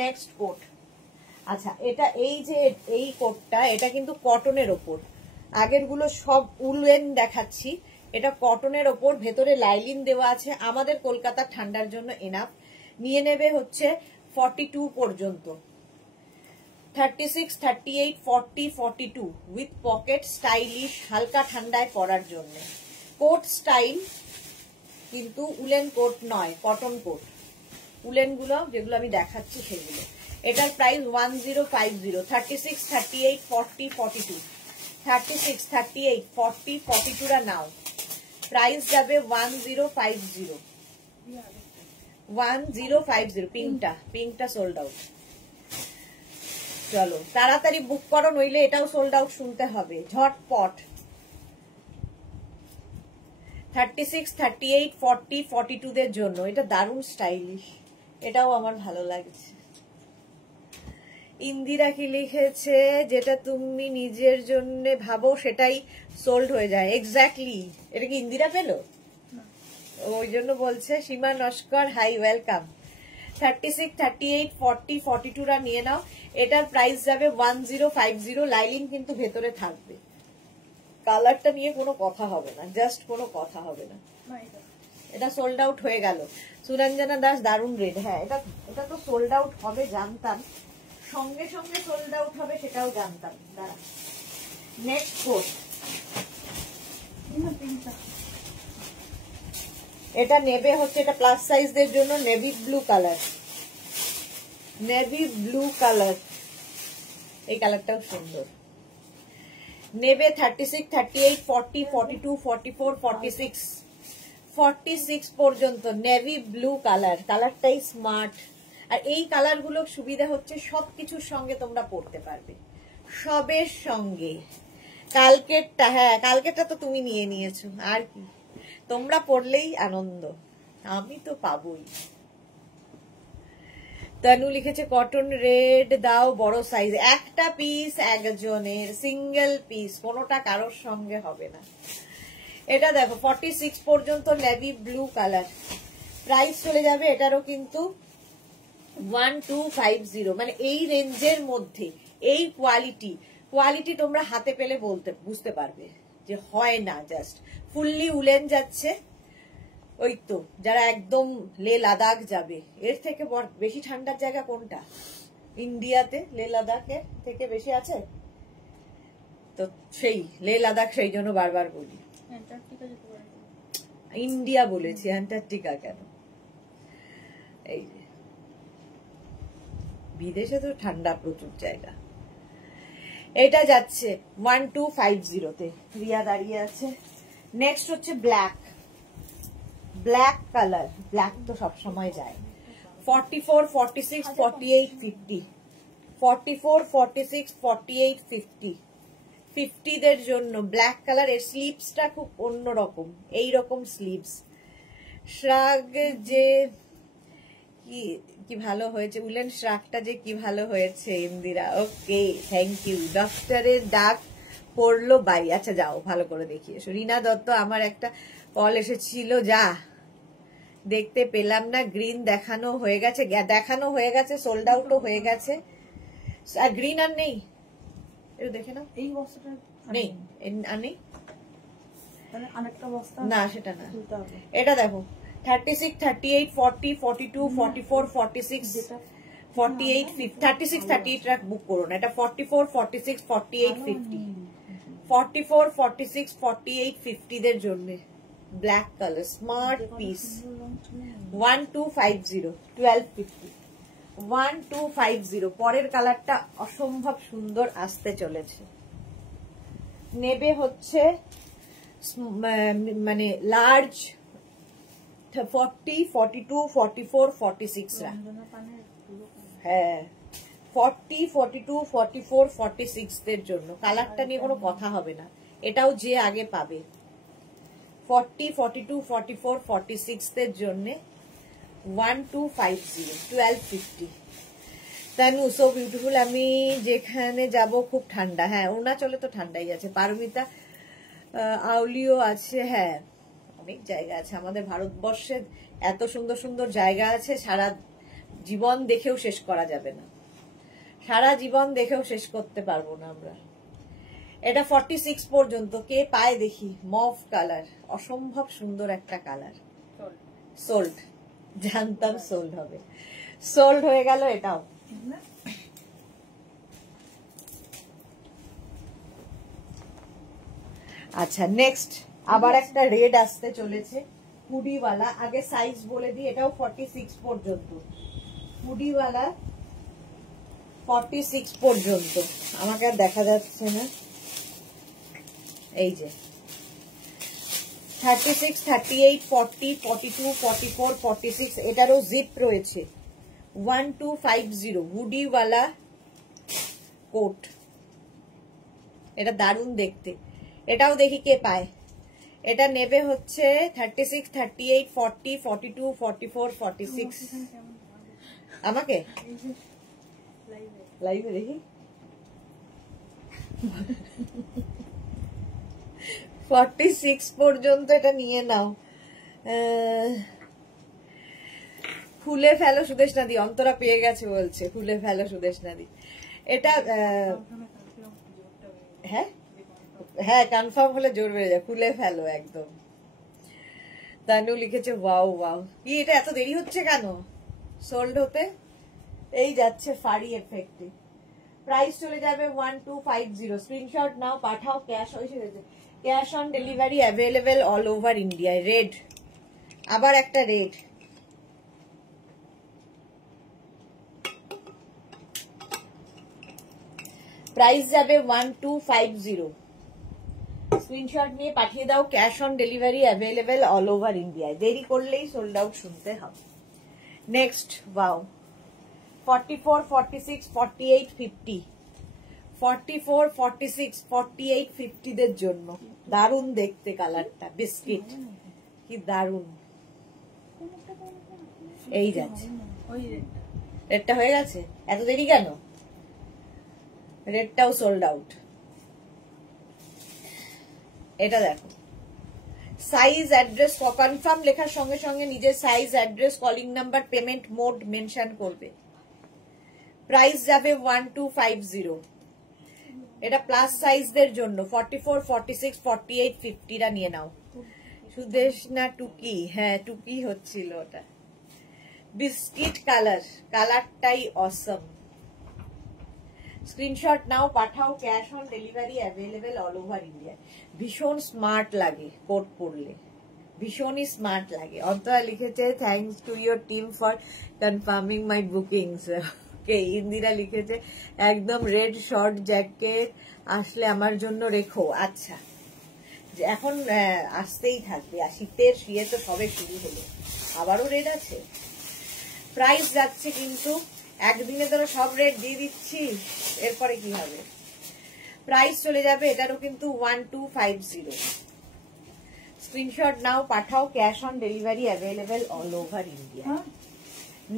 Next coat. আচ্ছা এটা এই যে এই কোটটা, এটা কিন্তু কটনের ওপর। আগের গুলো সব উলেন দেখাচ্ছি, এটা কটনের ওপর। ভেতরে লাইলিন দেওয়া আছে। আমাদের কলকাতার ঠান্ডার জন্য এনাফ। নিয়ে নেবে হচ্ছে 42 পর্যন্ত। 36, 38, 40, 42 উইথ পকেট, স্টাইলিশ, হালকা ঠান্ডায় পরার জন্য। কোট স্টাইল, কিন্তু উলেন কোট নয়, কটন কোট। উলেন গুলো যেগুলো আমি দেখাচ্ছি সেগুলো। এটার প্রাইস 1050, 36, 38, 40, 42, 36, 38, 40, 42 রা নাও। প্রাইস যাবে 1050, 1050। পিঙ্কটা সোল্ড আউট। চলো তাড়াতাড়ি বুক করো, নইলে এটাও সোল্ড আউট শুনতে হবে, ঝটপট। 36, 38, 40, 42 দের জন্য এটা দারুণ স্টাইলিশ, এটাও আমার ভালো লাগছে। ইন্দিরা কি লিখেছে, যেটা তুমি নিজের জন্য ভাবো সেটাই সোল্ড হয়ে যায়। এক্স্যাক্টলি, এটা কি ইন্দিরা পেলো? ওই জন্য বলছে। সীমা নস্কর, হাই, ওয়েলকাম। 36, 38, 40, 42 রা নিয়ে নাও। এটার প্রাইস যাবে 1050। লাইলিং কিন্তু ভেতরে থাকবে। কালারটা নিয়ে কোনো কথা হবে না, জাস্ট কোনো কথা হবে না। এটা সোল্ড আউট হয়ে গেল। সুরঞ্জনা দাস, দারুণ রেড। হ্যাঁ, এটা তো সোল্ড আউট হবে জানতাম, সঙ্গে সঙ্গে সোল্ড আউট হবে সেটাও জানতাম। দাঁড়া, নেক্সট কোট। এটা নেবে হচ্ছে, এটা প্লাস সাইজদের জন্য navy blue colour. Navy blue colour, এই কালারটাও সুন্দর। নেবে 36, 38, 40, 42, 44, 46, 46 পর্যন্ত নেভি ব্লু কালার। কালারটাই স্মার্ট। আর এই কালার গুলোর সুবিধা হচ্ছে সবকিছুর সঙ্গে তোমরা পড়তে পারবে, সবের সঙ্গে। কালকেরটা, হ্যাঁ কালকেরটা তো তুমি নিয়ে নিয়েছো, আর কি, তোমরা পড়লেই আনন্দ, আমি তো পাবোই। তনু লিখেছে কটন রেড দাও, বড় সাইজ। একটা পিস একজনের, সিঙ্গেল পিস, কোনোটা কারোর সঙ্গে হবে না। এটা দেখো 46 পর্যন্ত নেভি ব্লু কালার। প্রাইস চলে যাবে এটারও কিন্তু 1250। মানে এই রেঞ্জের মধ্যে এই কোয়ালিটি তোমরা হাতে পেলে বুঝতে পারবে যে হয় না জাস্ট ফুললি উলেন যাচ্ছে। ওই তো যারা একদম লে লাদাখ যাবে, এর থেকে বেশি ঠান্ডার জায়গা কোনটা ইন্ডিয়াতে? লে লাদাখের থেকে বেশি আছে তো, সেই লে লাদাখ, সেই জন্য বারবার বলি ইন্ডিয়া বলেছি, অ্যান্টার্কটিকা কেন? এই যে বিদেশে তো ঠান্ডা প্রচুর জায়গা। এটা যাচ্ছে 1250-তে। রিয়া দাঁড়িয়ে আছে। নেক্সট হচ্ছে ব্ল্যাক কালার। ব্ল্যাক তো সবসময় যায়। 44, 46, 48, 50, 44, 46, 48, 50, 50 দের জন্য ব্ল্যাক কালার। এর স্লিভসটা খুব অন্যরকম, এইরকম স্লিভস। শ্রাগ যে কি ভালো হয়েছে, উলেন শ্রাগটা যে কি ভালো হয়েছে ইন্দিরা। ওকে, থ্যাংক ইউ। ডক্টরের ডাক পড়লো বাই। আচ্ছা যাও ভালো করে দেখিয়েছো। রিনা দত্ত, আমার একটা কল এসেছিল, যা দেখতে পেলাম না। গ্রিন দেখানো হয়ে গেছে, সোল্ড আউটও হয়ে গেছে। আর গ্রিন আর নেই, এটা দেখে নাও। এই বস্তাটা নেই, আর নেই না, সেটা না। এটা দেখো 36, 38, 40, 42, 44, 46, 48, 50, 36, 38 রাখ বুক করুন। এটা 44, 46, 48, 50, 44, 46, 48, 50 দের জন্য ব্ল্যাক কালার স্মার্ট পিস। 1250, 1250, 1250। পরের কালারটা অসম্ভব সুন্দর আসতে চলেছে। নেবে হচ্ছে মানে লার্জ 40, 42, 44, 46 রা। হ্যাঁ 40, 42, 44, 46 দের জন্য। কালারটা নিয়ে কোনো কথা হবে না, এটাও যে আগে পাবে। 40, 42, 44, 46 দের জন্য 1250, 1250। Tanu so beautiful. আমি যেখানে যাব খুব ঠান্ডা। হ্যাঁ অরুণাচলে তো ঠান্ডাই আছে। পারমিতা আউলিও আছে। হ্যাঁ অনেক জায়গা আছে আমাদের ভারতবর্ষে, এত সুন্দর সুন্দর জায়গা আছে, সারা জীবন দেখেও শেষ করা যাবে না, সারা জীবন দেখেও শেষ করতে পারবো না আমরা। এটা 46 পর্যন্ত। কে পায় দেখি। মভ কালার, অসম্ভব সুন্দর একটা কালার। সোল্ড, জানতাম সোল্ড হবে। সোল্ড হয়ে গেল এটাও। আচ্ছা নেক্সট আবার একটা রেড আসতে চলেছে। হুডিওয়ালা, আগে সাইজ বলে দিই, এটাও 46 পর্যন্ত। হুডিওয়ালা 46 পর্যন্ত, আমাকে আর দেখা যাচ্ছে না, এই যে 36, 38, 40, 42, 44, 46, এটারও জিপ রয়েছে। 1250 হুডিওয়ালা কোট, এটা দারুণ দেখতে। এটাও দেখি কে পায়। এটা নেবে হচ্ছে 36, 38, 40, 42, 44, 46। আমাকে লাইভে দেখি 46 পর্যন্ত এটা নিয়ে নাও। খুলে ফেলো সুদেশ নাদি, অন্তরা পেয়ে গেছে বলছে, খুলে ফেলো সুদেশ নাদি। এটা হ্যাঁ হ্যাঁ কনফার্ম হলে জোর বেড়ে যায়, খুলে ফেলো একদম। তানু লিখেছে ওয়াও ওয়াও। কি এটা এত দেরি হচ্ছে কেন সোল্ড হতে? এই যাচ্ছে ফাড়ি এফেক্টে। প্রাইস চলে যাবে 1250। স্ক্রিনশট নাও, পাঠাও, ক্যাশ হয়েছে, cash on delivery available all over ইন্ডিয়ায়। রেড, আবার একটা রেড। প্রাইস যাবে 1250। স্ক্রিনশট নিয়ে পাঠিয়ে দাও, cash on delivery available all over ইন্ডিয়ায়। দেরি করলেই সোল্ড আউট শুনতে হবে। নেক্সট ওয়াও 44, 46, 48, 50, 44, 46, 48, 50 দের জন্য দারুণ দেখতে কালারটা, বিস্কিট কি দারুণ। এই যাচ্ছে, রেডটা হয়ে গেছে, এত দেরি কেন? রেডটাও সোল্ড আউট। এটা দেখো, সাইজ অ্যাড্রেস কনফার্ম লেখার সঙ্গে সঙ্গে নিজের size address calling number payment mode mention করবে। প্রাইস যাবে 1250। এটা প্লাস সাইজদের জন্য 44, 46, 48, 50 রা নিয়ে নাও। সুদেশ না টুকি, হ্যাঁ টুকি হচ্ছিল ওটা। বিস্কিট কালার, কালারটাই অসম। স্ক্রিনশট নাও, পাঠাও, cash on delivery available all over India. ভীষণ স্মার্ট লাগে কোট পরলে, ভীষণই স্মার্ট লাগে। অন্তরা লিখেছে thanks to your team for confirming my bookings. Okay, Indira লিখেছে একদম রেড শর্ট জ্যাকেট আসলে আমার জন্য রেখো। আচ্ছা, এখন আসতেই থাকবে, আর শীতের শুয়ে তো সবে শুরু হলো, আবারও রেড আছে। প্রাইস যাচ্ছে কিন্তু একদিনে তোরা সব রেট দিয়ে দিচ্ছি, এরপরে কি হবে? প্রাইস চলে যাবে এটারও কিন্তু 1250। স্ক্রিনশট নাও, পাঠাও, cash on delivery available all over India.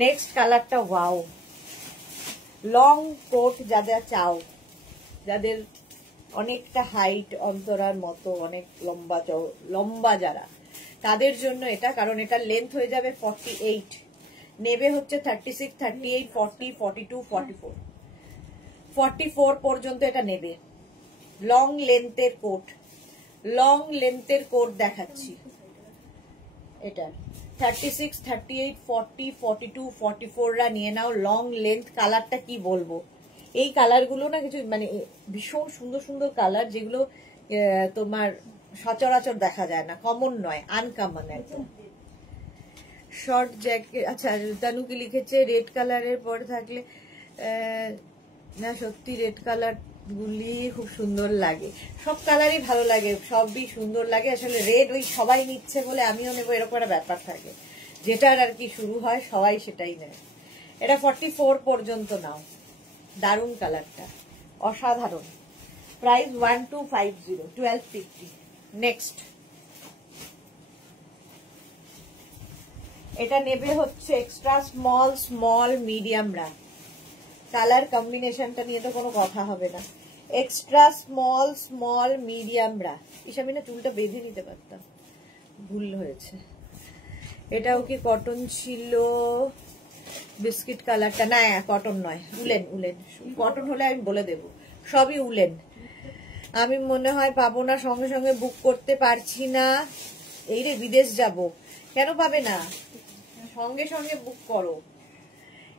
Next কালারটা ওয়াও, লং কোট যাদের চাও, যাদের অনেকটা হাইট অন্তরার মতো, অনেক লম্বা যারা, তাদের জন্য এটা। কারণ এটা লেন্থ হয়ে যাবে 48, নেবে হচ্ছে 36, 38, 40, 42, 44, 44 পর্যন্ত এটা নেবে। লং লেন্থের কোট, লং লেন্থের কোট দেখাচ্ছি। এটা 36, 38, 40, 42, 44 রা নিয়ে নাও। লং লেন্থ, কালারটা কি বলবো, এই কালারগুলো না কিছু মানে ভীষণ সুন্দর সুন্দর কালার, যেগুলো তোমার সচরাচর দেখা যায় না, কমন নয়, আনকমন একদম। শর্ট জ্যাকেট, আচ্ছা তানু কি লিখেছে রেড কালারের পরে থাকলে, না সত্যি রেড কালার গুলি খুব সুন্দর লাগে, সব কালারই ভালো লাগে, সবই সুন্দর লাগে। আসলে রেড ওই সবাই নিচ্ছে বলে আমিও নেবো, এরকম একটা ব্যাপার থাকে, যেটার আর কি শুরু হয় সবাই সেটাই নেয়। এটা 44 পর্যন্ত নাও, দারুণ কালারটা, অসাধারণ। প্রাইস 1250, 1250। নেক্সট এটা নেবে হচ্ছে এক্সট্রা স্মল, স্মল মিডিয়ামরা। কালার কম্বিনেশনটা নিয়ে তো কোনো কথা হবে না। এক্সট্রা স্মল, স্মল মিডিয়ামরা। আমি না চুলটা বেঁধে নিতে পারতাম, ভুল হয়েছে। এটাও কি কটন ছিল? বিস্কিট কালারটা না, কটন নয়, উলেন। উলেন, কটন হলে আমি বলে দেব, সবই উলেন। আমি মনে হয় পাবো না, সঙ্গে সঙ্গে বুক করতে পারছি না। এই রে, বিদেশ যাব, কেন পাবে না, সঙ্গে সঙ্গে বুক করো।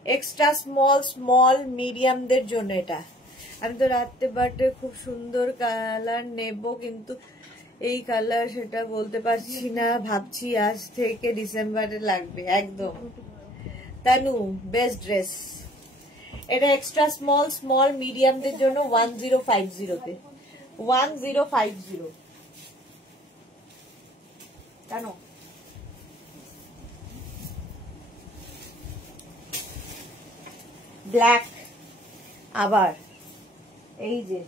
এক্সট্রা স্মল, স্মল মিডিয়ামদের জন্য এটা। আমি তো রাত্রে বাটে খুব সুন্দর কালার নেব, কিন্তু এই কালার সেটা বলতে পারছি না, ভাবছি আজ থেকে ডিসেম্বরে লাগবে একদম। তানু বেস্ট ড্রেস, এটা এক্সট্রা স্মল স্মল মিডিয়ামদের জন্য 1050 তে 1050। কেন ব্ল্যাক, আবার এই যে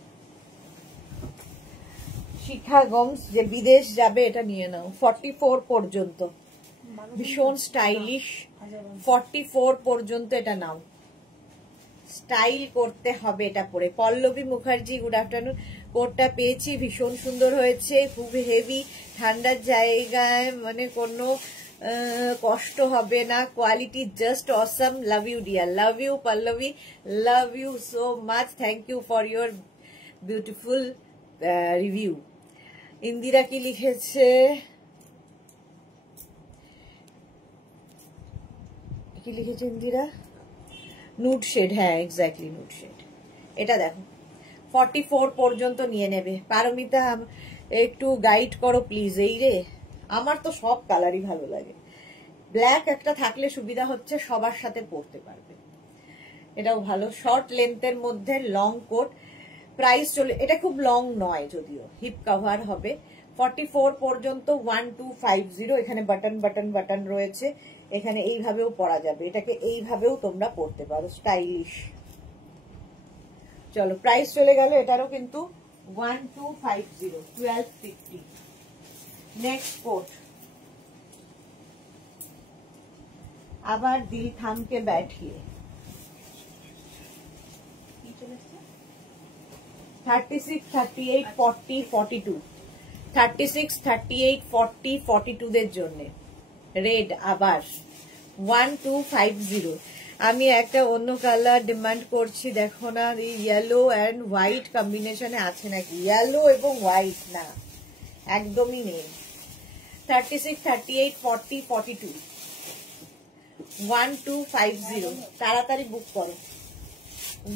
শিখা গমস, যে বিদেশ যাবে এটা নিয়ে নাও 44 পর্যন্ত, ভীষণ স্টাইলিশ। 44 পর্যন্ত এটা নাও, স্টাইল করতে হবে এটা পরে। পল্লবী মুখার্জি গুড আফটারনুন, কোটটা পেয়েছি ভীষণ সুন্দর হয়েছে, খুব হেভি, ঠান্ডার জায়গায় মানে কোনো কষ্ট হবে না, quality just awesome. Love you dear, love you Pallavi, love you so much, thank you for your beautiful review. Indira কি লিখেছে, কি লিখেছে ইন্দিরা? নুড শেড, হ্যাঁ এক্স্যাক্টলি নুড শেড। এটা দেখো 44 পর্যন্ত নিয়ে নেবে। পারমিতা একটু গাইড করো প্লিজ। এই রে, আমার তো সব কালারই ভালো লাগে, ব্ল্যাক একটা থাকলে সুবিধা হচ্ছে সবার সাথে পরতে পারবে। এটাও ভালো, শর্ট লেন্থের মধ্যে লং কোট। প্রাইস চলে, এটা খুব লং নয় যদিও, হিপ কভার হবে। 44 পর্যন্ত 1250। এখানে বাটন বাটন বাটন রয়েছে, এখানে এইভাবেও পরা যাবে, এটাকে এইভাবেও তোমরা পরতে পারো, স্টাইলিশ। চলো প্রাইস চলে গেল এটারও কিন্তু 1250, 1250। নেক্সট কোট, আবার দিল থামকে बैठिए 36, 38, 40, 42, 36, 38, 40, 42 দের জন্য রেড। আবার 1250। আমি একটা অন্য কালার ডিমান্ড করছি, দেখো না এই ইয়েলো অ্যান্ড হোয়াইট কম্বিনেশনে আছে নাকি? ইয়েলো এবং হোয়াইট না, একদমই নেই। 36, 38, 40, 42, 1250। তাড়াতাড়ি বুক করো।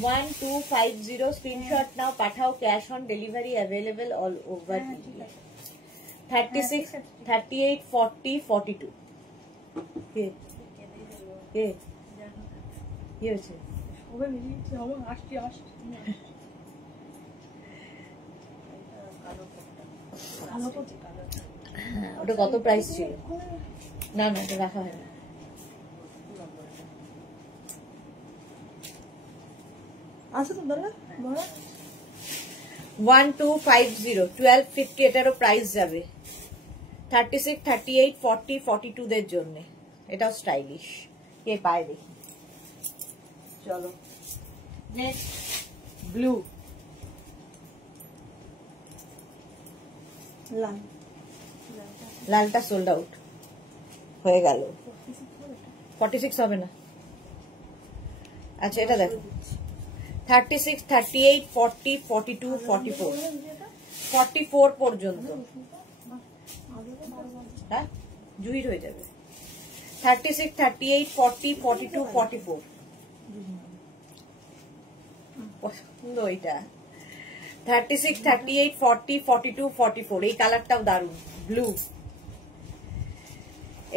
1250 স্ক্রিনশট নাও, পাঠাও, cash on delivery available all over India. 36, 38, 40, 42। কে কে কি হয়েছে? ওটা কত প্রাইস ছিল? না না, এটা রাখা হয় না। আচ্ছা তো দাদা 1250, 1250 এটারও প্রাইস যাবে। 36, 38, 40, 42 দের জন্য এটাও স্টাইলিশ। কে পায় দেখি। চলো নেক্সট, ব্লু, লাল, লালটা সোল্ড আউট হয়ে গেল। 46 হবে না? আচ্ছা এটা দেখো, 36, 38, 40, 42, 44, 44 পর্যন্ত। হ্যাঁ জুইর হয়ে যাবে। 36, 38, 40, 42, 44 পছন্দ এটা। 36, 38, 40, 42, 44 এই কালারটাও দারুণ, blue.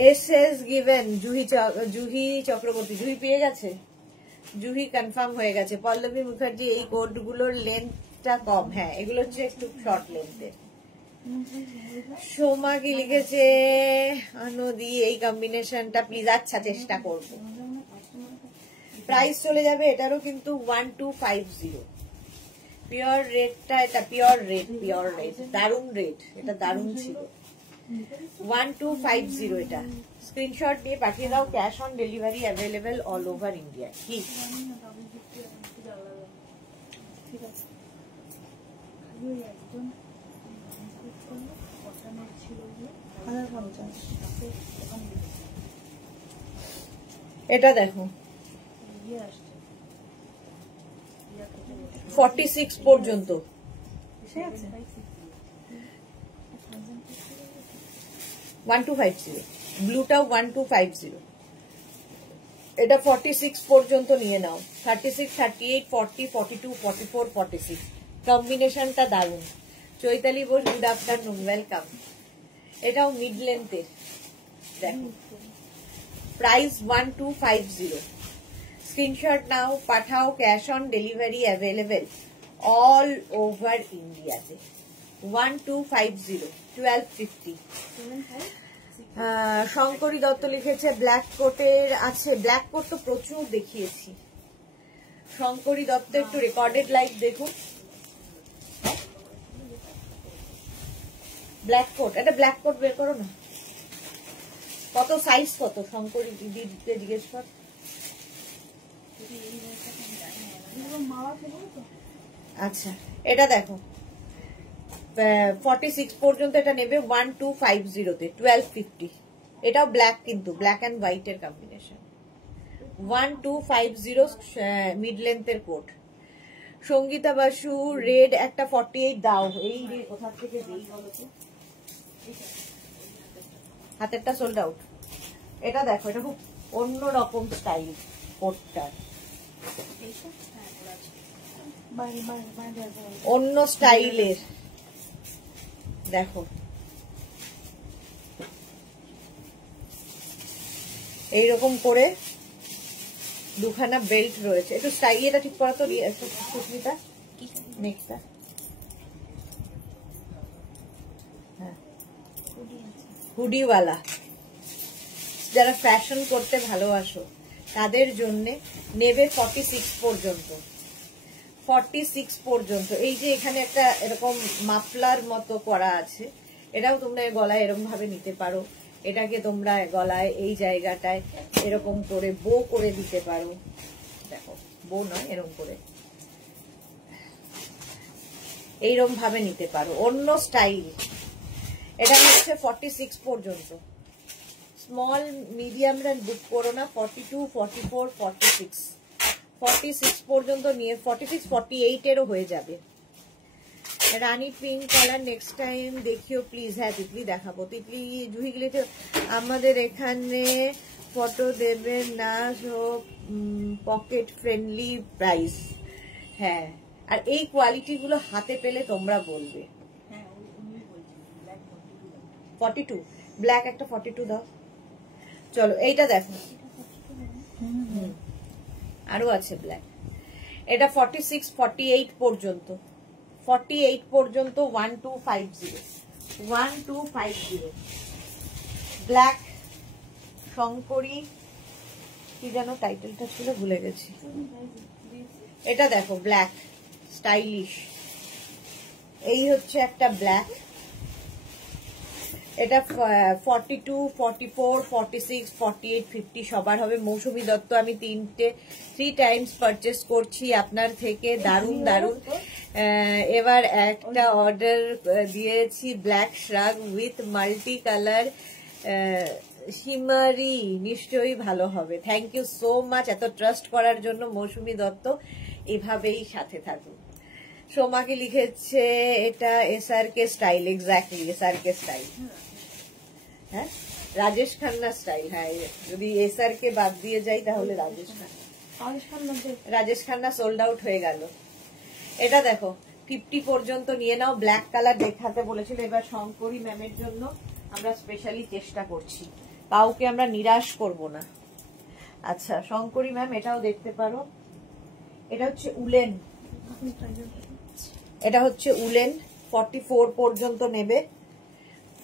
SS given, Juhi Chakraborty, Juhi পেয়ে গেছে, জুহি কনফার্ম হয়ে গেছে। পল্লবী মুখার্জি, এই কোডগুলোর লেন্থটা কম, হ্যাঁ এগুলো হচ্ছে একটু শর্ট লেন্থে। সোমা কি লিখেছে, নদী এই কম্বিনেশনটা প্লিজ, আচ্ছা চেষ্টা করবো। প্রাইস চলে যাবে এটারও কিন্তু 1250। পিওর রেডটা, এটা পিওর রেড, পিওর রেড, দারুণ রেড, এটা দারুণ ছিল। 1250 এটা। স্ক্রিনশট দিয়ে পাঠিয়ে দাও, cash on delivery available all over India. কি এটা দেখো 46 পর্যন্ত, 1250। ব্লুটাও 1250। এটা 46 পর্যন্ত নিয়ে নাও। 36, 38, 40, 42, 44, 46 কম্বিনেশনটা দারুণ। Chaitali Bose, good afternoon, welcome. এটাও মিড লেন্থের, দেখো প্রাইস 1250। স্ক্রিনশট নাও, পাঠাও, cash on delivery available all over ইন্ডিয়াতে। 1250, 1250। শঙ্করী দত্ত লিখেছে ব্ল্যাক কোটের আছে। ব্ল্যাক কোট তো প্রচুর দেখিয়েছি। শঙ্করী দত্ত একটু রেকর্ডেড লাইভ দেখুন। ব্ল্যাক কোট, একটা ব্ল্যাক কোট বের করো না। কত সাইজ কত? শঙ্করী দিদিকে জিজ্ঞেস কর। আচ্ছা, এটা দেখো 46 পর্যন্ত এটা নেবে 1250-তে, 1250। এটাও ব্ল্যাক, কিন্তু ব্ল্যাক এন্ড হোয়াইট এর কম্বিনেশন। 1250 মিড লেন্থের কোট। সঙ্গীতা বাসু, রেড একটা 48 দাও। এই রে কোথা থেকে দেই বলো তো? হাতেরটা সোল্ড আউট। এটা দেখো, এটা খুব অন্যরকম স্টাইল কোটটা, অন্য স্টাইলের। দেখো এইরকম করে দুখানা বেল্ট রয়েছে। একটু স্টাইল, এটা ঠিক করা তো সুস্মিতা, নেকটা। হ্যাঁ, হুডিওয়ালা। যারা ফ্যাশন করতে ভালোবাসো তাদের জন্য নেবে 46 পর্যন্ত। 46 পর্যন্ত। এই যে এখানে একটা এরকম মাফলার মতো করা আছে, এটাও তোমরা গলায় এরকম ভাবে নিতে পারো। এটাকে তোমরা গলায় এই জায়গাটায় এরকম করে বো করে দিতে পারো। দেখো, বো নয়, এরকম করে এইরকম ভাবে নিতে পারো, অন্য স্টাইল। এটা হচ্ছে 46 পর্যন্ত। স্মল মিডিয়ামরা বুক করো না। 42, 44, 46, 46 পর্যন্ত নিয়ে 46, 48 এরও হয়ে যাবে। রানী পিঙ্ক কালার নেক্সট টাইম দেখিও প্লিজ। হ্যাঁ, তিতলি দেখাবো। তিতলি জুহি গেলে আমাদের এখানে ফটো দেবে না, সব পকেট ফ্রেন্ডলি প্রাইস। হ্যাঁ, আর এই কোয়ালিটি গুলো হাতে পেলে তোমরা বলবে। 42 ব্ল্যাক একটা 42 দাও। চলো এইটা দেখো, আরো আছে ব্ল্যাক। এটা 46, 48 পর্যন্ত। 48 পর্যন্ত 1250, 1250 ব্ল্যাক। শঙ্করী কি যেন টাইটেলটা ছিল, ভুলে গেছি। এটা দেখো ব্ল্যাক স্টাইলিশ। এই হচ্ছে একটা ব্ল্যাক। এটা 42, 44, 46, 48, 50 সবার হবে। মৌসুমী দত্ত, আমি 3 টাইমস পারচেস করছি আপনার থেকে, দারুন দারুন। এবার একটা অর্ডার দিয়েছি ব্ল্যাক শ্রাগ উইথ মাল্টি কালার শিমারি, নিশ্চয়ই ভালো হবে। থ্যাংক ইউ সো মাচ এত ট্রাস্ট করার জন্য মৌসুমী দত্ত, এভাবেই সাথে থাকুন। সোমাকে লিখেছে এটা SRK style. Exactly SRK style. হ্যাঁ, রাজেশ খান্না স্টাইল। হ্যাঁ, যদি এসআরকে বাদ দিয়ে যাই তাহলে রাজেশ খান্না সোল্ড আউট হয়ে গেল। এটা দেখো 50 পর্যন্ত নিয়ে নাও। ব্ল্যাক কালার দেখাতে বলেছিল, এবার শঙ্করী ম্যামের জন্য আমরা স্পেশালি চেষ্টা করছি, কাউকে আমরা নিরাশ করব না। আচ্ছা, শঙ্করী ম্যাম এটাও দেখতে পারো। এটা হচ্ছে উলেন। এটা হচ্ছে উলেন। 44 পর্যন্ত নেবে।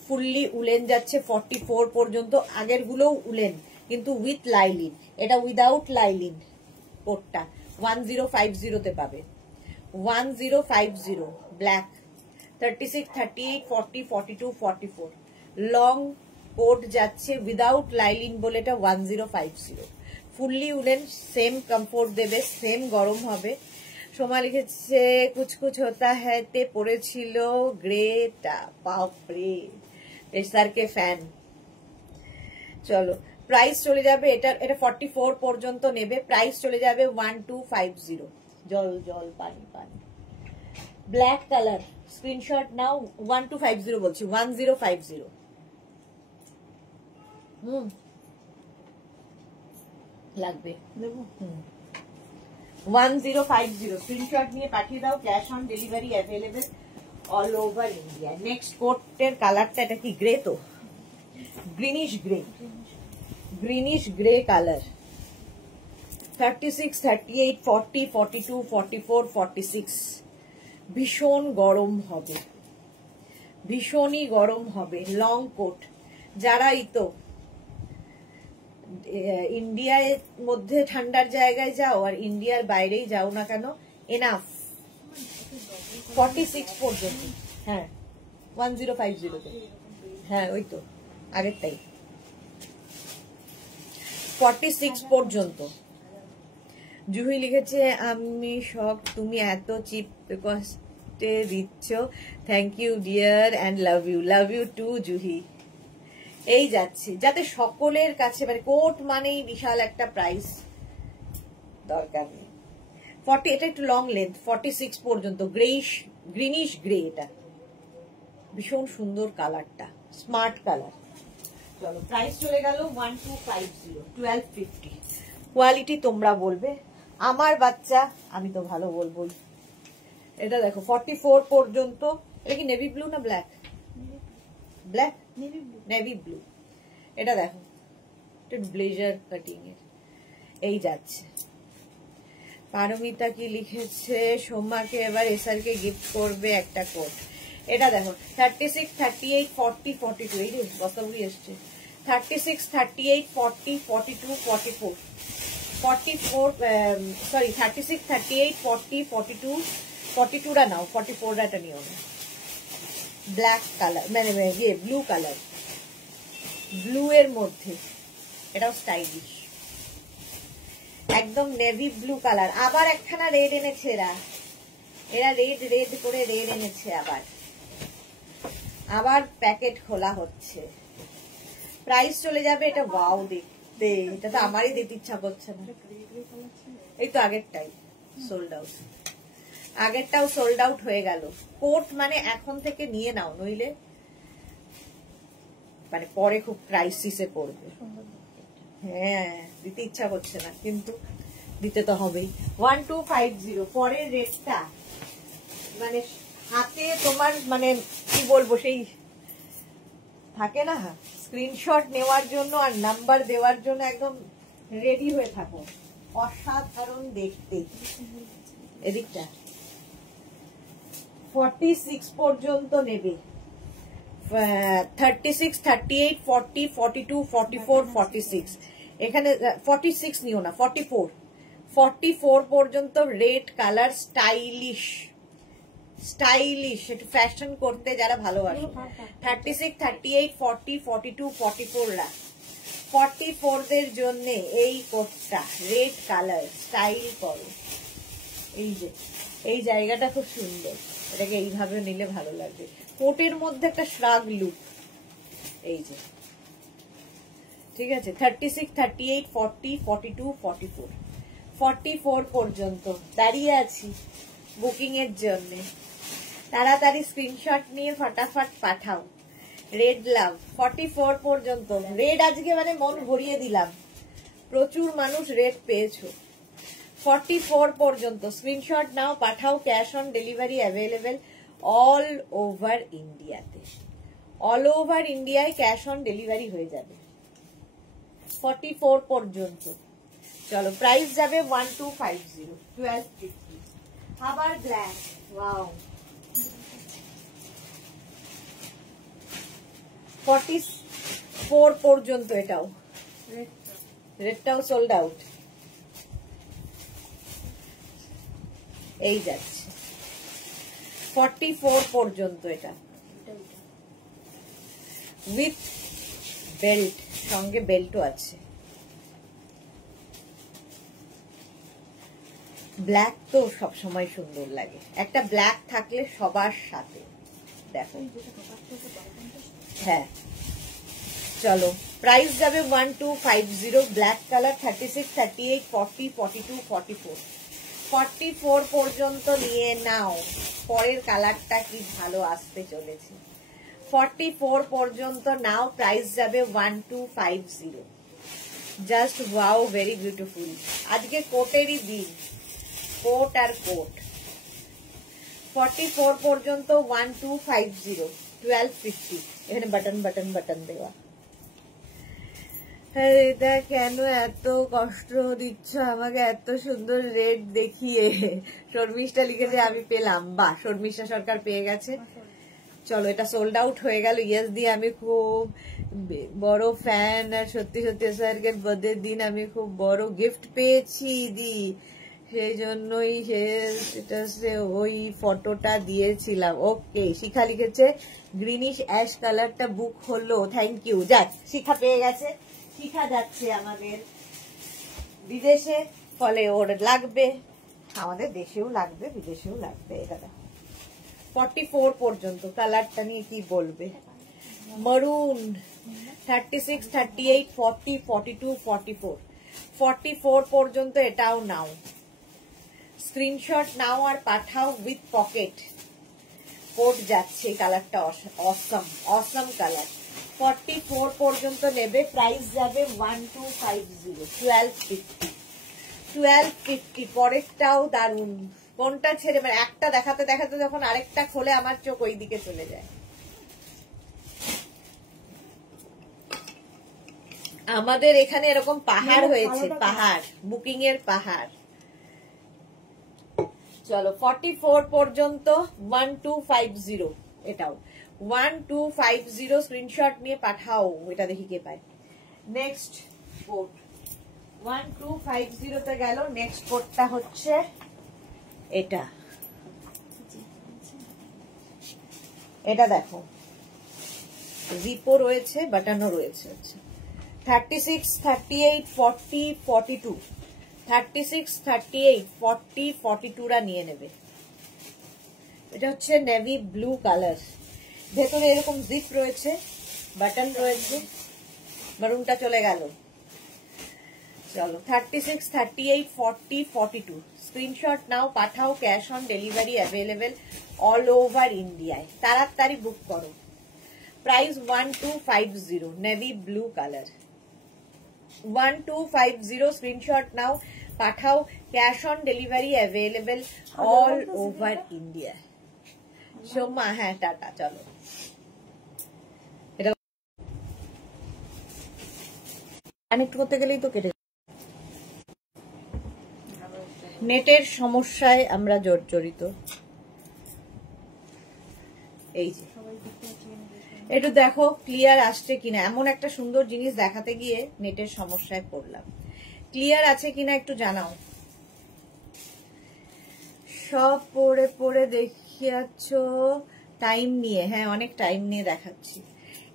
ফুললি উলেন যাচ্ছে 44 পর্যন্ত। আগের গুলোও উলেন, কিন্তু উইথ লাইলিন। এটা উইদাউট লাইলিন কোটটা 1050-তে পাবে। 1050 ব্ল্যাক। 36, 38, 40, 42, 44 লং কোট যাচ্ছে উইদাউট লাইলিন বলে এটা 1050। ফুললি উলেন, সেম কমফোর্ট দেবে, সেম গরম হবে। সোমা লিখেছে কুচকুচ হতা হ্যাঁ তে পড়েছিল গ্রেটা। বাপরে, এসআরকে ফ্যান। চলো, প্রাইস চলে যাবে এটা 44 পর্যন্ত নেবে। প্রাইস চলে যাবে 1250। জল জল পানি পানি। ব্ল্যাক কালার স্ক্রিনশট নাও। 1250 বলছি, 1050। লাগবে, দেবো। 1050 স্ক্রিনশট নিয়ে পাঠিয়ে দাও। Cash on delivery available all over India. Next কোটের কালারটা, এটা কি গ্রে? তো greenish grey, greenish grey colour. 36, 38, 40, 42, 44, 46। ভীষণ গরম হবে, ভীষণই গরম হবে। লং কোট, যারাই তো ইন্ডিয়ার মধ্যে ঠান্ডার জায়গায় যাও আর ইন্ডিয়ার বাইরেই যাও না কেন, এনাফ। 46 পর্যন্ত। হ্যাঁ 1050 হ্যাঁ ওই তো আগেরটাই। 46 পর্যন্ত। জুহি লিখেছে আমি শক তুমি এত চিপ কস্টে দিচ্ছ। Thank you dear and love you too Juhi. এই যাচ্ছে যাতে সকলের কাছে, মানে কোট মানেই বিশাল একটা প্রাইস, দরকার নেই। 40, এটা একটু লং লেন্থ, 46 পর্যন্ত। গ্রিনিশ গ্রে, এটা ভীষণ সুন্দর কালারটা, স্মার্ট কালার। চলো প্রাইস চলে গেল 1250, 1250। কোয়ালিটি তোমরা বলবে, আমার বাচ্চা আমি তো ভালো বলবোই। এটা দেখো 44 পর্যন্ত। এটা কি নেভি ব্লু না ব্ল্যাক? Black, navy blue. এটা দেখো একটু ব্লেজার কাটিং এর। এই যাচ্ছে। পারমিতা কি লিখেছে, সোমাকে এবার এসআর কে গিফট করবে একটা কোট। এটা দেখো 36, 38, 40, 42। এই যে বস্তাগুলি এসছে। 36, 38, 40, 42, 44, 44, সরি 36, 38, 40, 42, 42টা নাও, 44টা নিও না। ব্ল্যাক কালার, মানে ব্লু কালার, ব্লু এর মধ্যে। এটাও স্টাইলিশ, একদম নেভি ব্লু কালার। আবার একখানা রেড এনেছে এরা রেড করে রেড এনেছে। আবার প্যাকেট খোলা হচ্ছে। প্রাইস চলে যাবে। এটা ওয়াও দেখতে, এটা তো আমারই দিতে ইচ্ছা করছে না। এই তো আগেরটাই সোল্ড আউট, আগেরটাও সোল্ড আউট হয়ে গেল। কোট মানে এখন থেকে নিয়ে নাও, নইলে মানে পরে খুব ক্রাইসিসে পড়বে। হ্যাঁ দিতে ইচ্ছা করছে না, কিন্তু দিতে তো হবেই। 1250। পরের রেটটা মানে হাতে তোমার, মানে কি বলবো, সেই থাকে না স্ক্রিনশট নেওয়ার জন্য আর নাম্বার দেওয়ার জন্য একদম রেডি হয়ে থাকো। অসাধারণ দেখতে। এদিকটা 46 পর্যন্ত নেবে। 36, 38, 40, 42, 44, 46। এখানে 46 নিও না, 44, 44 পর্যন্ত রেড কালার। স্টাইলিশ, স্টাইলিশ, একটু ফ্যাশন করতে যারা ভালোবাসে। 36, 38, 40, 42, 44 রা 44 দের জন্য এই কোটটা রেড কালার। স্টাইল করো। এই যে এই জায়গাটা খুব সুন্দর, এটাকে এইভাবে নিলে ভালো লাগবে। কোটের মধ্যে একটা শ্রাগ লুক। এই যে ঠিক আছে। 36, 38, 40, 42, 44, 44 পর্যন্ত দাঁড়িয়ে আছি বুকিং এর জন্য। তাড়াতাড়ি স্ক্রিনশট নিয়ে ফটাফট পাঠাও। রেড লাভ 44 পর্যন্ত। রেড আজকে মানে মন ভরিয়ে দিলাম, প্রচুর মানুষ রেড পেয়েছো। 44 পর্যন্ত স্ক্রিনশট নাও, পাঠাও। Cash on delivery available all over ইন্ডিয়াতে। অল ওভার ইন্ডিয়ায় ক্যাশ অন ডেলিভারি হয়ে যাবে 44 পর্যন্ত। চলো প্রাইস যাবে 1250, 1250। আবার ব্ল্যাক, ওয়াও। 44 পর্যন্ত। এটাও রেডটাও সোল্ড আউট। এই যাচ্ছে 44 পর্যন্ত। এটা উইথ বেল্ট, সঙ্গে বেল্টও আছে। ব্ল্যাক তো সবসময় সুন্দর লাগে, একটা ব্ল্যাক থাকলে সবার সাথে। দেখো হ্যাঁ চলো প্রাইস যাবে 1250। ব্ল্যাক কালার 36, 38, 40, 42, 44, 44 পর্যন্ত নিয়ে নাও। পরের কালারটা কি ভালো আসতে চলেছে। 44 পর্যন্ত নাও। প্রাইস যাবে 1250। Just wow, very beautiful. আজকে কোটেরই দিন, কোট আর কোট। 44 পর্যন্ত 1250 1250 এখানে বাটন বাটন বাটন দেওয়া। এটা কেন এত কষ্ট দিচ্ছ আমাকে এত সুন্দর রেড দেখিয়ে? শর্মিষ্ঠা লিখেছে আমি পেলাম, বাহ শর্মিষ্ঠা সরকার পেয়ে গেছে। চলো এটা সোল্ড আউট হয়ে গেল। ইয়েস দিয়ে আমি খুব বড় ফ্যান, আর সত্যি সত্যি স্যারকে বার্থডে দিন আমি খুব বড় গিফট পেয়েছি দি, সেই জন্যই ওই ফটোটা দিয়েছিলাম। ওকে, শিখা লিখেছে গ্রিনিশ অ্যাশ কালারটা বুক হলো, থ্যাংক ইউ। যাক, শিখা পেয়ে গেছে। শিখা যাচ্ছে আমাদের বিদেশে, ফলে ওর লাগবে, আমাদের দেশেও লাগবে বিদেশেও লাগবে। এটা 44 পর্যন্ত কালারটা নিয়ে কি বলবে? মারুন 36, 38, 40, 42, 44 44 পর্যন্ত এটাও নাও, স্ক্রিনশট নাও আর পাঠাও উইথ পকেট। কোড যাচ্ছে, কালারটা অসম অসম কালার। 44 পর্যন্ত নেবে, প্রাইস যাবে 1250 1250 1250। পরেরটাও দারুন। কোনটা ছেড়ে, মানে একটা দেখাতে দেখাতে যখন আরেকটা খোলে আমার চোখ ওই দিকে চলে যায়। আমাদের এখানে এরকম পাহাড় হয়েছে, পাহাড়, বুকিং এর পাহাড়। চলো 44 পর্যন্ত 1250, এটাও 1250 স্ক্রিনশট নিয়ে পাঠাও। এটা দেখি কে পায়। নেক্সট কোড 1250 তে গেল। নেক্সট কোডটা হচ্ছে এটা, এটা দেখো জিপো রয়েছে, বাটনও রয়েছে। 36, 38, 40, 42 36, 38, 40, 42 রা নিয়ে নেবে। এটা হচ্ছে নেভি ব্লু কালার, ভেতরে এরকম জিপ রয়েছে, বাটন রয়েছে। মারুনটা চলে গেল। চলো 36, 38, 40, 42 স্ক্রিনশট নাও, পাঠাও। Cash on delivery available all over ইন্ডিয়ায়, তাড়াতাড়ি বুক করো। Price 1250, navy blue colour 1250 screenshot নাও, পাঠাও। Cash on delivery available all over India. Soma, হ্যাঁ টাটা। চলো এটা কানেক্ট করতে গেলেই তো কেটে, নেটের সমস্যায় আমরা জর্জরিত। এই যে একটু দেখো ক্লিয়ার আসছে কিনা, এমন একটা সুন্দর জিনিস দেখাতে গিয়ে নেটের সমস্যায় পড়লাম। ক্লিয়ার আছে কিনা একটু জানাও। সব পড়ে পড়ে দেখিয়াছ টাইম নিয়ে, হ্যাঁ অনেক টাইম নিয়ে দেখাচ্ছি।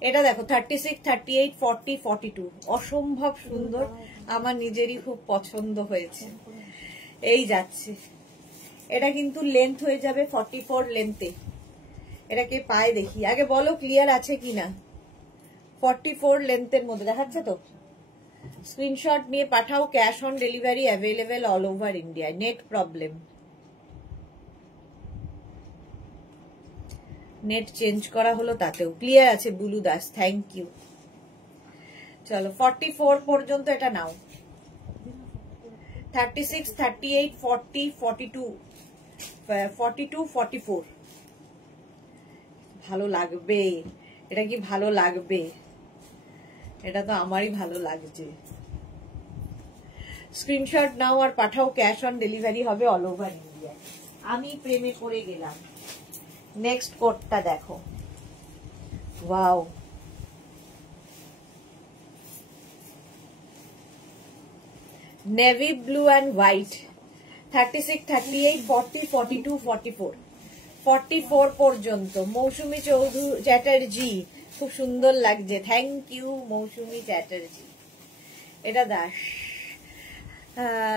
এটা দেখো 36, 38, 40, 42 অসম্ভব সুন্দর, আমার নিজেরই খুব পছন্দ হয়েছে। এই যাচ্ছে, এটা কিন্তু লেন্থ হয়ে যাবে 44 লেন্থে। এটা কে পায় দেখি, আগে বলো ক্লিয়ার আছে কিনা। 44 লেন্থের মধ্যে দেখাচ্ছে তো। স্ক্রিনশট নিয়ে পাঠাও। Cash on delivery available all over India. Net problem, net change করা হলো তাতেও ক্লিয়ার আছে। Bulu Das, thank you. চলো 44 পর্যন্ত এটা নাও। 36, 38, 40, 42 42, 44 ভালো লাগবে। এটা কি ভালো লাগবে? এটা তো আমারই ভালো লাগছে। স্ক্রিনশট নাও আর পাঠাও। ক্যাশ অন ডেলিভারি হবে অল ওভার ইন্ডিয়া। আমি প্রেমে পড়ে গেলাম। নেক্সট কোডটা দেখো, wow navy blue and white. 36, 38, 40, 42, 44 44 পর্যন্ত। মৌসুমী চ্যাটার্জি, খুব সুন্দর লাগছে, থ্যাংক ইউ মৌসুমী চ্যাটার্জি। এটা দাস,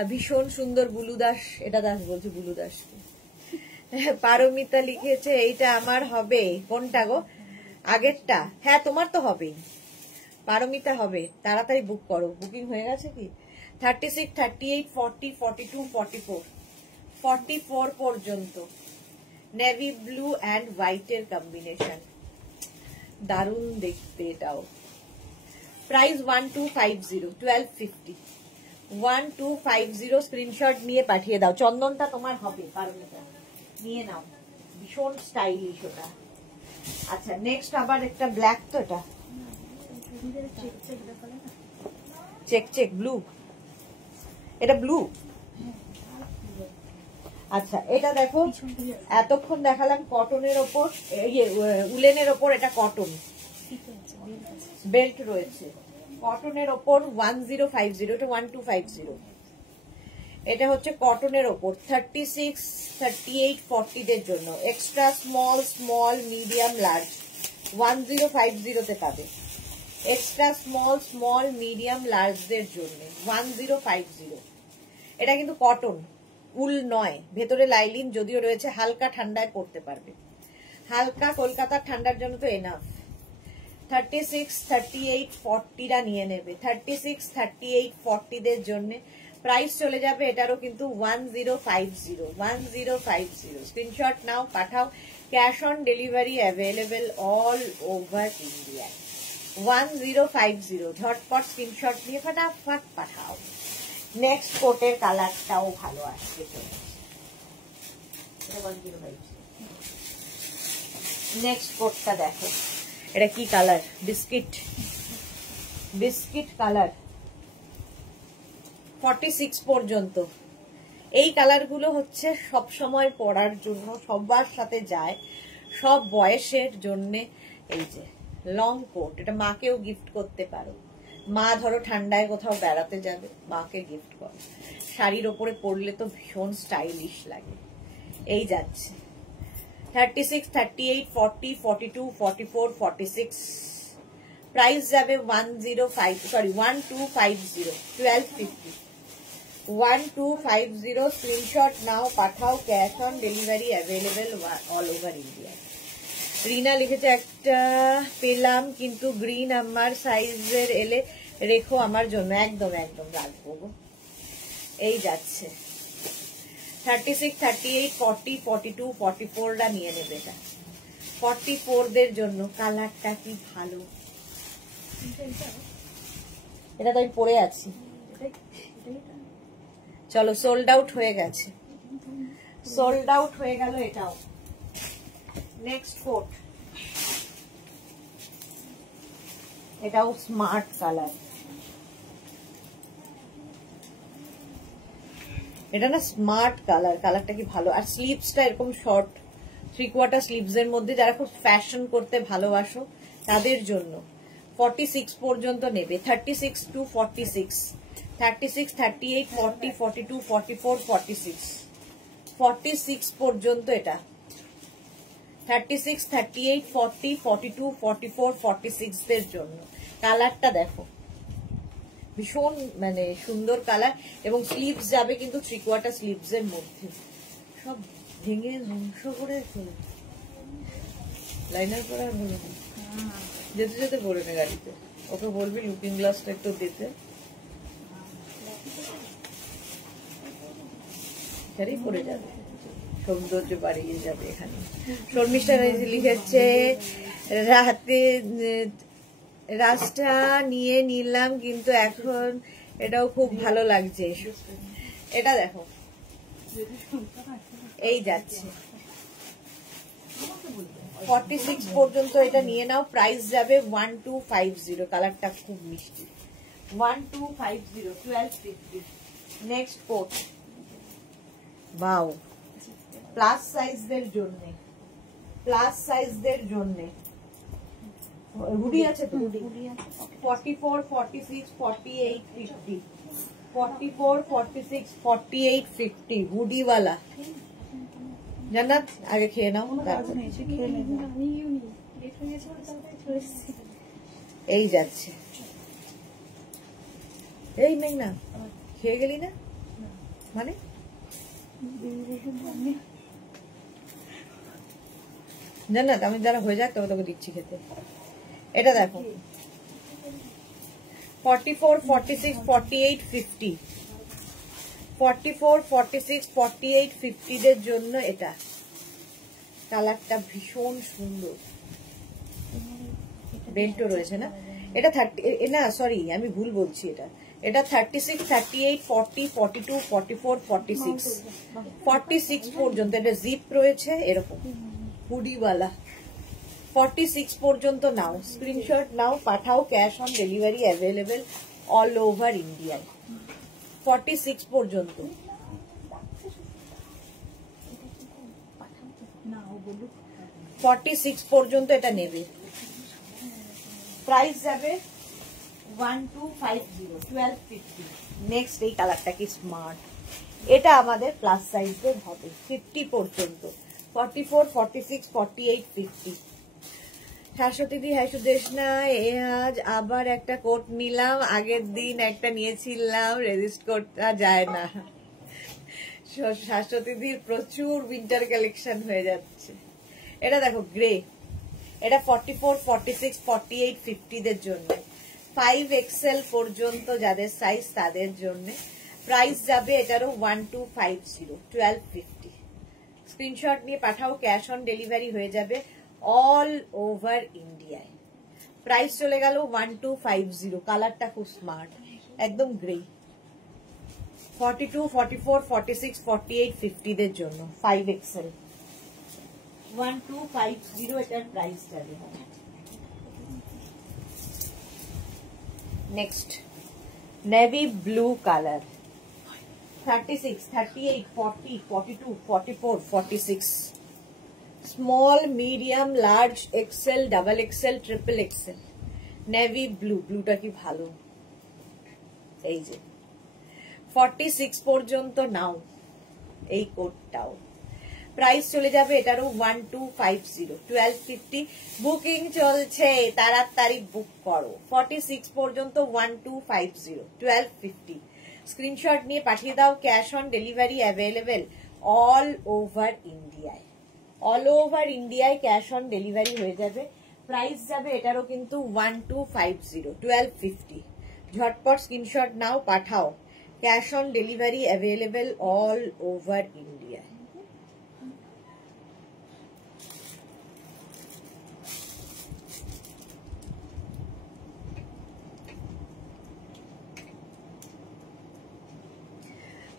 ভীষণ সুন্দর। বুলু দাস, এটা দাস বলছি, বুলু দাস। পারমিতা লিখেছে এইটা আমার হবে। কোনটা গো? আগেরটা? হ্যাঁ তোমার তো হবেই, পারমিতা হবে। তাড়াতাড়ি বুক করো, বুকিং হয়ে গেছে কি? 36, 38, 40, 42, 44 44 পর্যন্ত নেভি ব্লু অ্যান্ড হোয়াইটের কম্বিনেশন, দারুণ দেখতে এটাও। প্রাইস 1250 1250 1250 স্ক্রিনশট নিয়ে পাঠিয়ে দাও। চন্দনটা তোমার হবে, পারমিতা নিয়ে নাও, ভীষণ স্টাইলিশ ওটা। আচ্ছা নেক্সট আবার একটা ব্ল্যাক, তো এটা চেক চেক ব্লু, এটা ব্লু। আচ্ছা এটা দেখো, এতক্ষণ দেখালাম কটনের ওপর, উলেনের ওপর, এটা কটন, বেল্ট রয়েছে কটনের ওপর 1050, এটা 1250। এটা হচ্ছে কটনের ওপর 36, 38, 40 দের জন্য, extra small, small, medium, large 1050 তে পাবে। এক্সট্রা স্মল, স্মল, মিডিয়াম, লার্জদের জন্য 1050। এটা কিন্তু কটন, উল নয়, ভেতরে লাইলিন যদিও রয়েছে, হালকা ঠান্ডায় পড়তে পারবে, হালকা কলকাতার ঠান্ডার জন্য তো এনাফ। 36, 38, 40টা নিয়ে নেবে, 36, 38, 40 দের জন্য। প্রাইস চলে যাবে এটারও কিন্তু 1050, 1050। স্ক্রিনশট নাও, পাঠাও। Cash on delivery available all over India. 1050, ঝটপট স্ক্রিনশট নিয়ে ফটাফট পাঠাও। নেক্সট কোটের কালারটাও ভালো আসছে। নেক্সট কোটটা দেখো, এটা কি কালার, বিস্কিট, বিস্কিট কালার, 46 পর্যন্ত। এই কালারগুলো হচ্ছে সব সময় পরার জন্য, সবার সাথে যায়, সব বয়সের জন্য। এই যে লং কোট, এটা মাকেও গিফট করতে পারো। মা ধরো ঠান্ডায় কোথাও বেড়াতে যাবে, মাকে গিফট করো, শাড়ির ওপরে পরলে তো ভীষণ স্টাইলিশ লাগে। এই যাচ্ছে 36, 38, 40, 42, 44, 46। প্রাইস যাবে 1250, 1250, 1250। স্ক্রিনশট নাও, পাঠাও। Cash on delivery available all over India. Rina লিখেছে একটা পেলাম কিন্তু গ্রিন আমার সাইজের, এলে রেখো আমার জন্য। একদম একদম রাখবো। এই যাচ্ছে 36, 38, 40, 42, 44টা নিয়ে নেবে। এটা 44 দের জন্য। কালারটা কি ভালো, এটা তো আমি পরে আছি। চলো, সোল্ড আউট হয়ে গেছে, সোল্ড আউট হয়ে গেল এটাও। নেক্সট কোট, এটাও স্মার্ট কালার। এটা না স্মার্ট কালার, কালারটা কি ভালো। আর স্লিভসটা এরকম শর্ট 3/4 স্লিভস এর মধ্যে, যারা খুব ফ্যাশন করতে ভালোবাসো তাদের জন্য 46 পর্যন্ত নেবে। 36 to 46, 36, 38, 40, 42, 44, 46, 46 পর্যন্ত। এটা 36, 38, 40, 42, 44, 46 দের জন্য। কালারটা দেখো, ভীষণ মানে সুন্দর কালার। এবং স্লিভস যাবে কিন্তু 3/4 স্লিভস এর মধ্যে। সব ভেঙে ধ্বংস করে ফেলে। লাইনার পরে আর হলো না, যেতে যেতে পরে নে গাড়িতে। ওকে বলবি লুকিং গ্লাসটা একটু দিতে, এখানেই পরে যাবে, সৌন্দর্য বাড়িয়ে যাবে এখানে। শর্মিষ্ঠা লিখেছে রাতে রাস্তা নিয়ে নিলাম কিন্তু এখন এটাও খুব ভালো লাগছে। এটা দেখো, এই যাচ্ছে 46 পর্যন্ত। এটা নিয়ে নাও। প্রাইস যাবে 1250। কালারটা খুব মিষ্টি, 1250, 1250। নেক্সট কোট, বাও, প্লাস সাইজদের জন্য, প্লাস সাইজদের জন্য হুডি আছে তো, 44, 46, 48, 50, 44, 46, 48, 50 হুডিওয়ালা। জান্নাত আগে খেয়ে নাও। এই যাচ্ছে, এই মেঘ না খেয়ে গেলি না মানে জান্নাত, আমি যারা হয়ে যাক তবে তোকে দিচ্ছি খেতে। এটা দেখো 44, 46, 48, 50, 44, 46, 48, 50 দের জন্য। এটা কালারটা ভীষণ সুন্দর, বেল্টও রয়েছে না। এটা 30 না, সরি আমি ভুল বলছি। এটা 36, 38, 40, 42, 44, 46, 46 পর্যন্ত। এটা জিপ রয়েছে এরকম, হুডিওয়ালা 46 পর্যন্ত নাও, স্ক্রিনশট নাও, পাঠাও, cash on delivery available all over ইন্ডিয়ায়। 46 পর্যন্ত। না ও বলুক 46 পর্যন্ত এটা নেবে। প্রাইস যাবে 1250, 1250। নেক্সট এই কালারটা কি স্মার্ট, এটা আমাদের প্লাস সাইজের হবে 50 পর্যন্ত। 44, 46, 48, 50। শাশ্বতী হ্যাঁ সুদেশনা, আজ আবার একটা কোট নিলাম, আগের দিন একটা নিয়েছিলাম, রেজিস্ট করতে যায় না। শাশ্বতীদির প্রচুর উইন্টার কালেকশন হয়ে যাচ্ছে। এটা দেখো গ্রে, এটা 44, 46, 48, 50 দের জন্য, 5XL পর্যন্ত যাদের সাইজ তাদের জন্য। প্রাইস যাবে এটারও 1250, 1250। স্ক্রিনশট নিয়ে পাঠাও, ক্যাশ অন ডেলিভারি হয়ে যাবে অল ওভার ইন্ডিয়ায়। প্রাইস চলে গেল 1250। কালারটা খুব স্মার্ট, একদম গ্রে। 42, 44, 46, 48, 50 দের জন্য 5XL 1250 এটার প্রাইস যাবে। Next navy blue colour 36, 38, 40, 42, 44, 46। Small, medium, large, XL, double XL, triple XL. Navy blue, ব্লুটা কি ভালো। এই যে 46 পর্যন্ত নাও এই কোটটাও। প্রাইস চলে যাবে এটারও 1250, 1250। বুকিং চলছে, তাড়াতাড়ি বুক করো। 46 পর্যন্ত 1250, 1250। স্ক্রিনশট নিয়ে পাঠিয়ে দাও, cash on delivery available all over ইন্ডিয়ায়। অল ওভার ইন্ডিয়ায় ক্যাশ অন ডেলিভারি হয়ে যাবে। প্রাইস যাবে এটারও কিন্তু 1250, 1250। ঝটপট স্ক্রিনশট নাও, পাঠাও, cash on delivery available all over ইন্ডিয়ায়।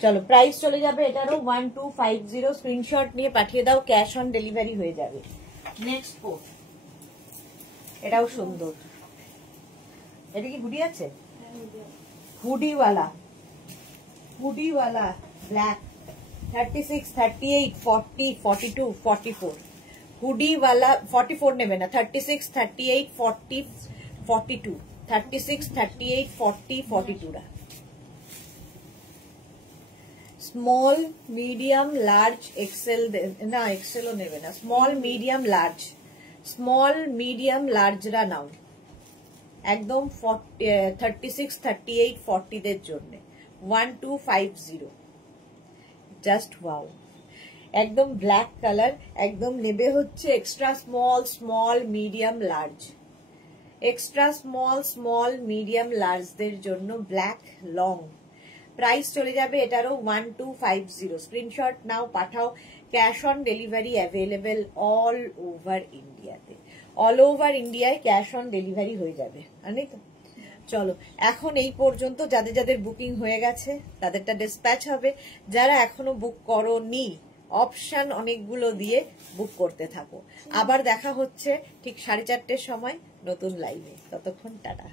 চলো প্রাইস চলে যাবে এটারও 1250। স্ক্রিনশট নিয়ে পাঠিয়ে দাও, ক্যাশ অন ডেলিভারি হয়ে যাবে। নেক্সট কোট, এটাও সুন্দর। এটা কি হুডি আছে? হুডিওয়ালা, হুডিওয়ালা ব্ল্যাক 36, 38, 40, 42, 44। হুডিওয়ালা 44 নেবে না, 36, 38, 40, 42, 36, 38, 40, 42 রা। স্মল, মিডিয়াম, লার্জ, এক্সেল না, এক্সেলও নেবে না। Small, medium, large, small, medium, লার্জরা নাও একদম। 36, 38, 40 দের জন্য 1250। জাস্ট ওয়াও, একদম ব্ল্যাক কালার, একদম নেবে হচ্ছে extra small, small, medium, large. Extra small, small, medium, লার্জদের জন্য ব্ল্যাক লং। প্রাইস চলে যাবে এটারও 1250। স্ক্রিনশট নাও, পাঠাও, cash on delivery available all over ইন্ডিয়াতে। অল ওভার ইন্ডিয়ায় ক্যাশ অন ডেলিভারি হয়ে যাবে, জানি তো। চলো এখন এই পর্যন্ত, যাদের যাদের বুকিং হয়ে গেছে তাদেরটা ডিসপ্যাচ হবে। যারা এখনো বুক করোনি, অপশন অনেকগুলো দিয়ে বুক করতে থাকো। আবার দেখা হচ্ছে ঠিক 4:30 সময় নতুন লাইভে। ততক্ষণ টাটা।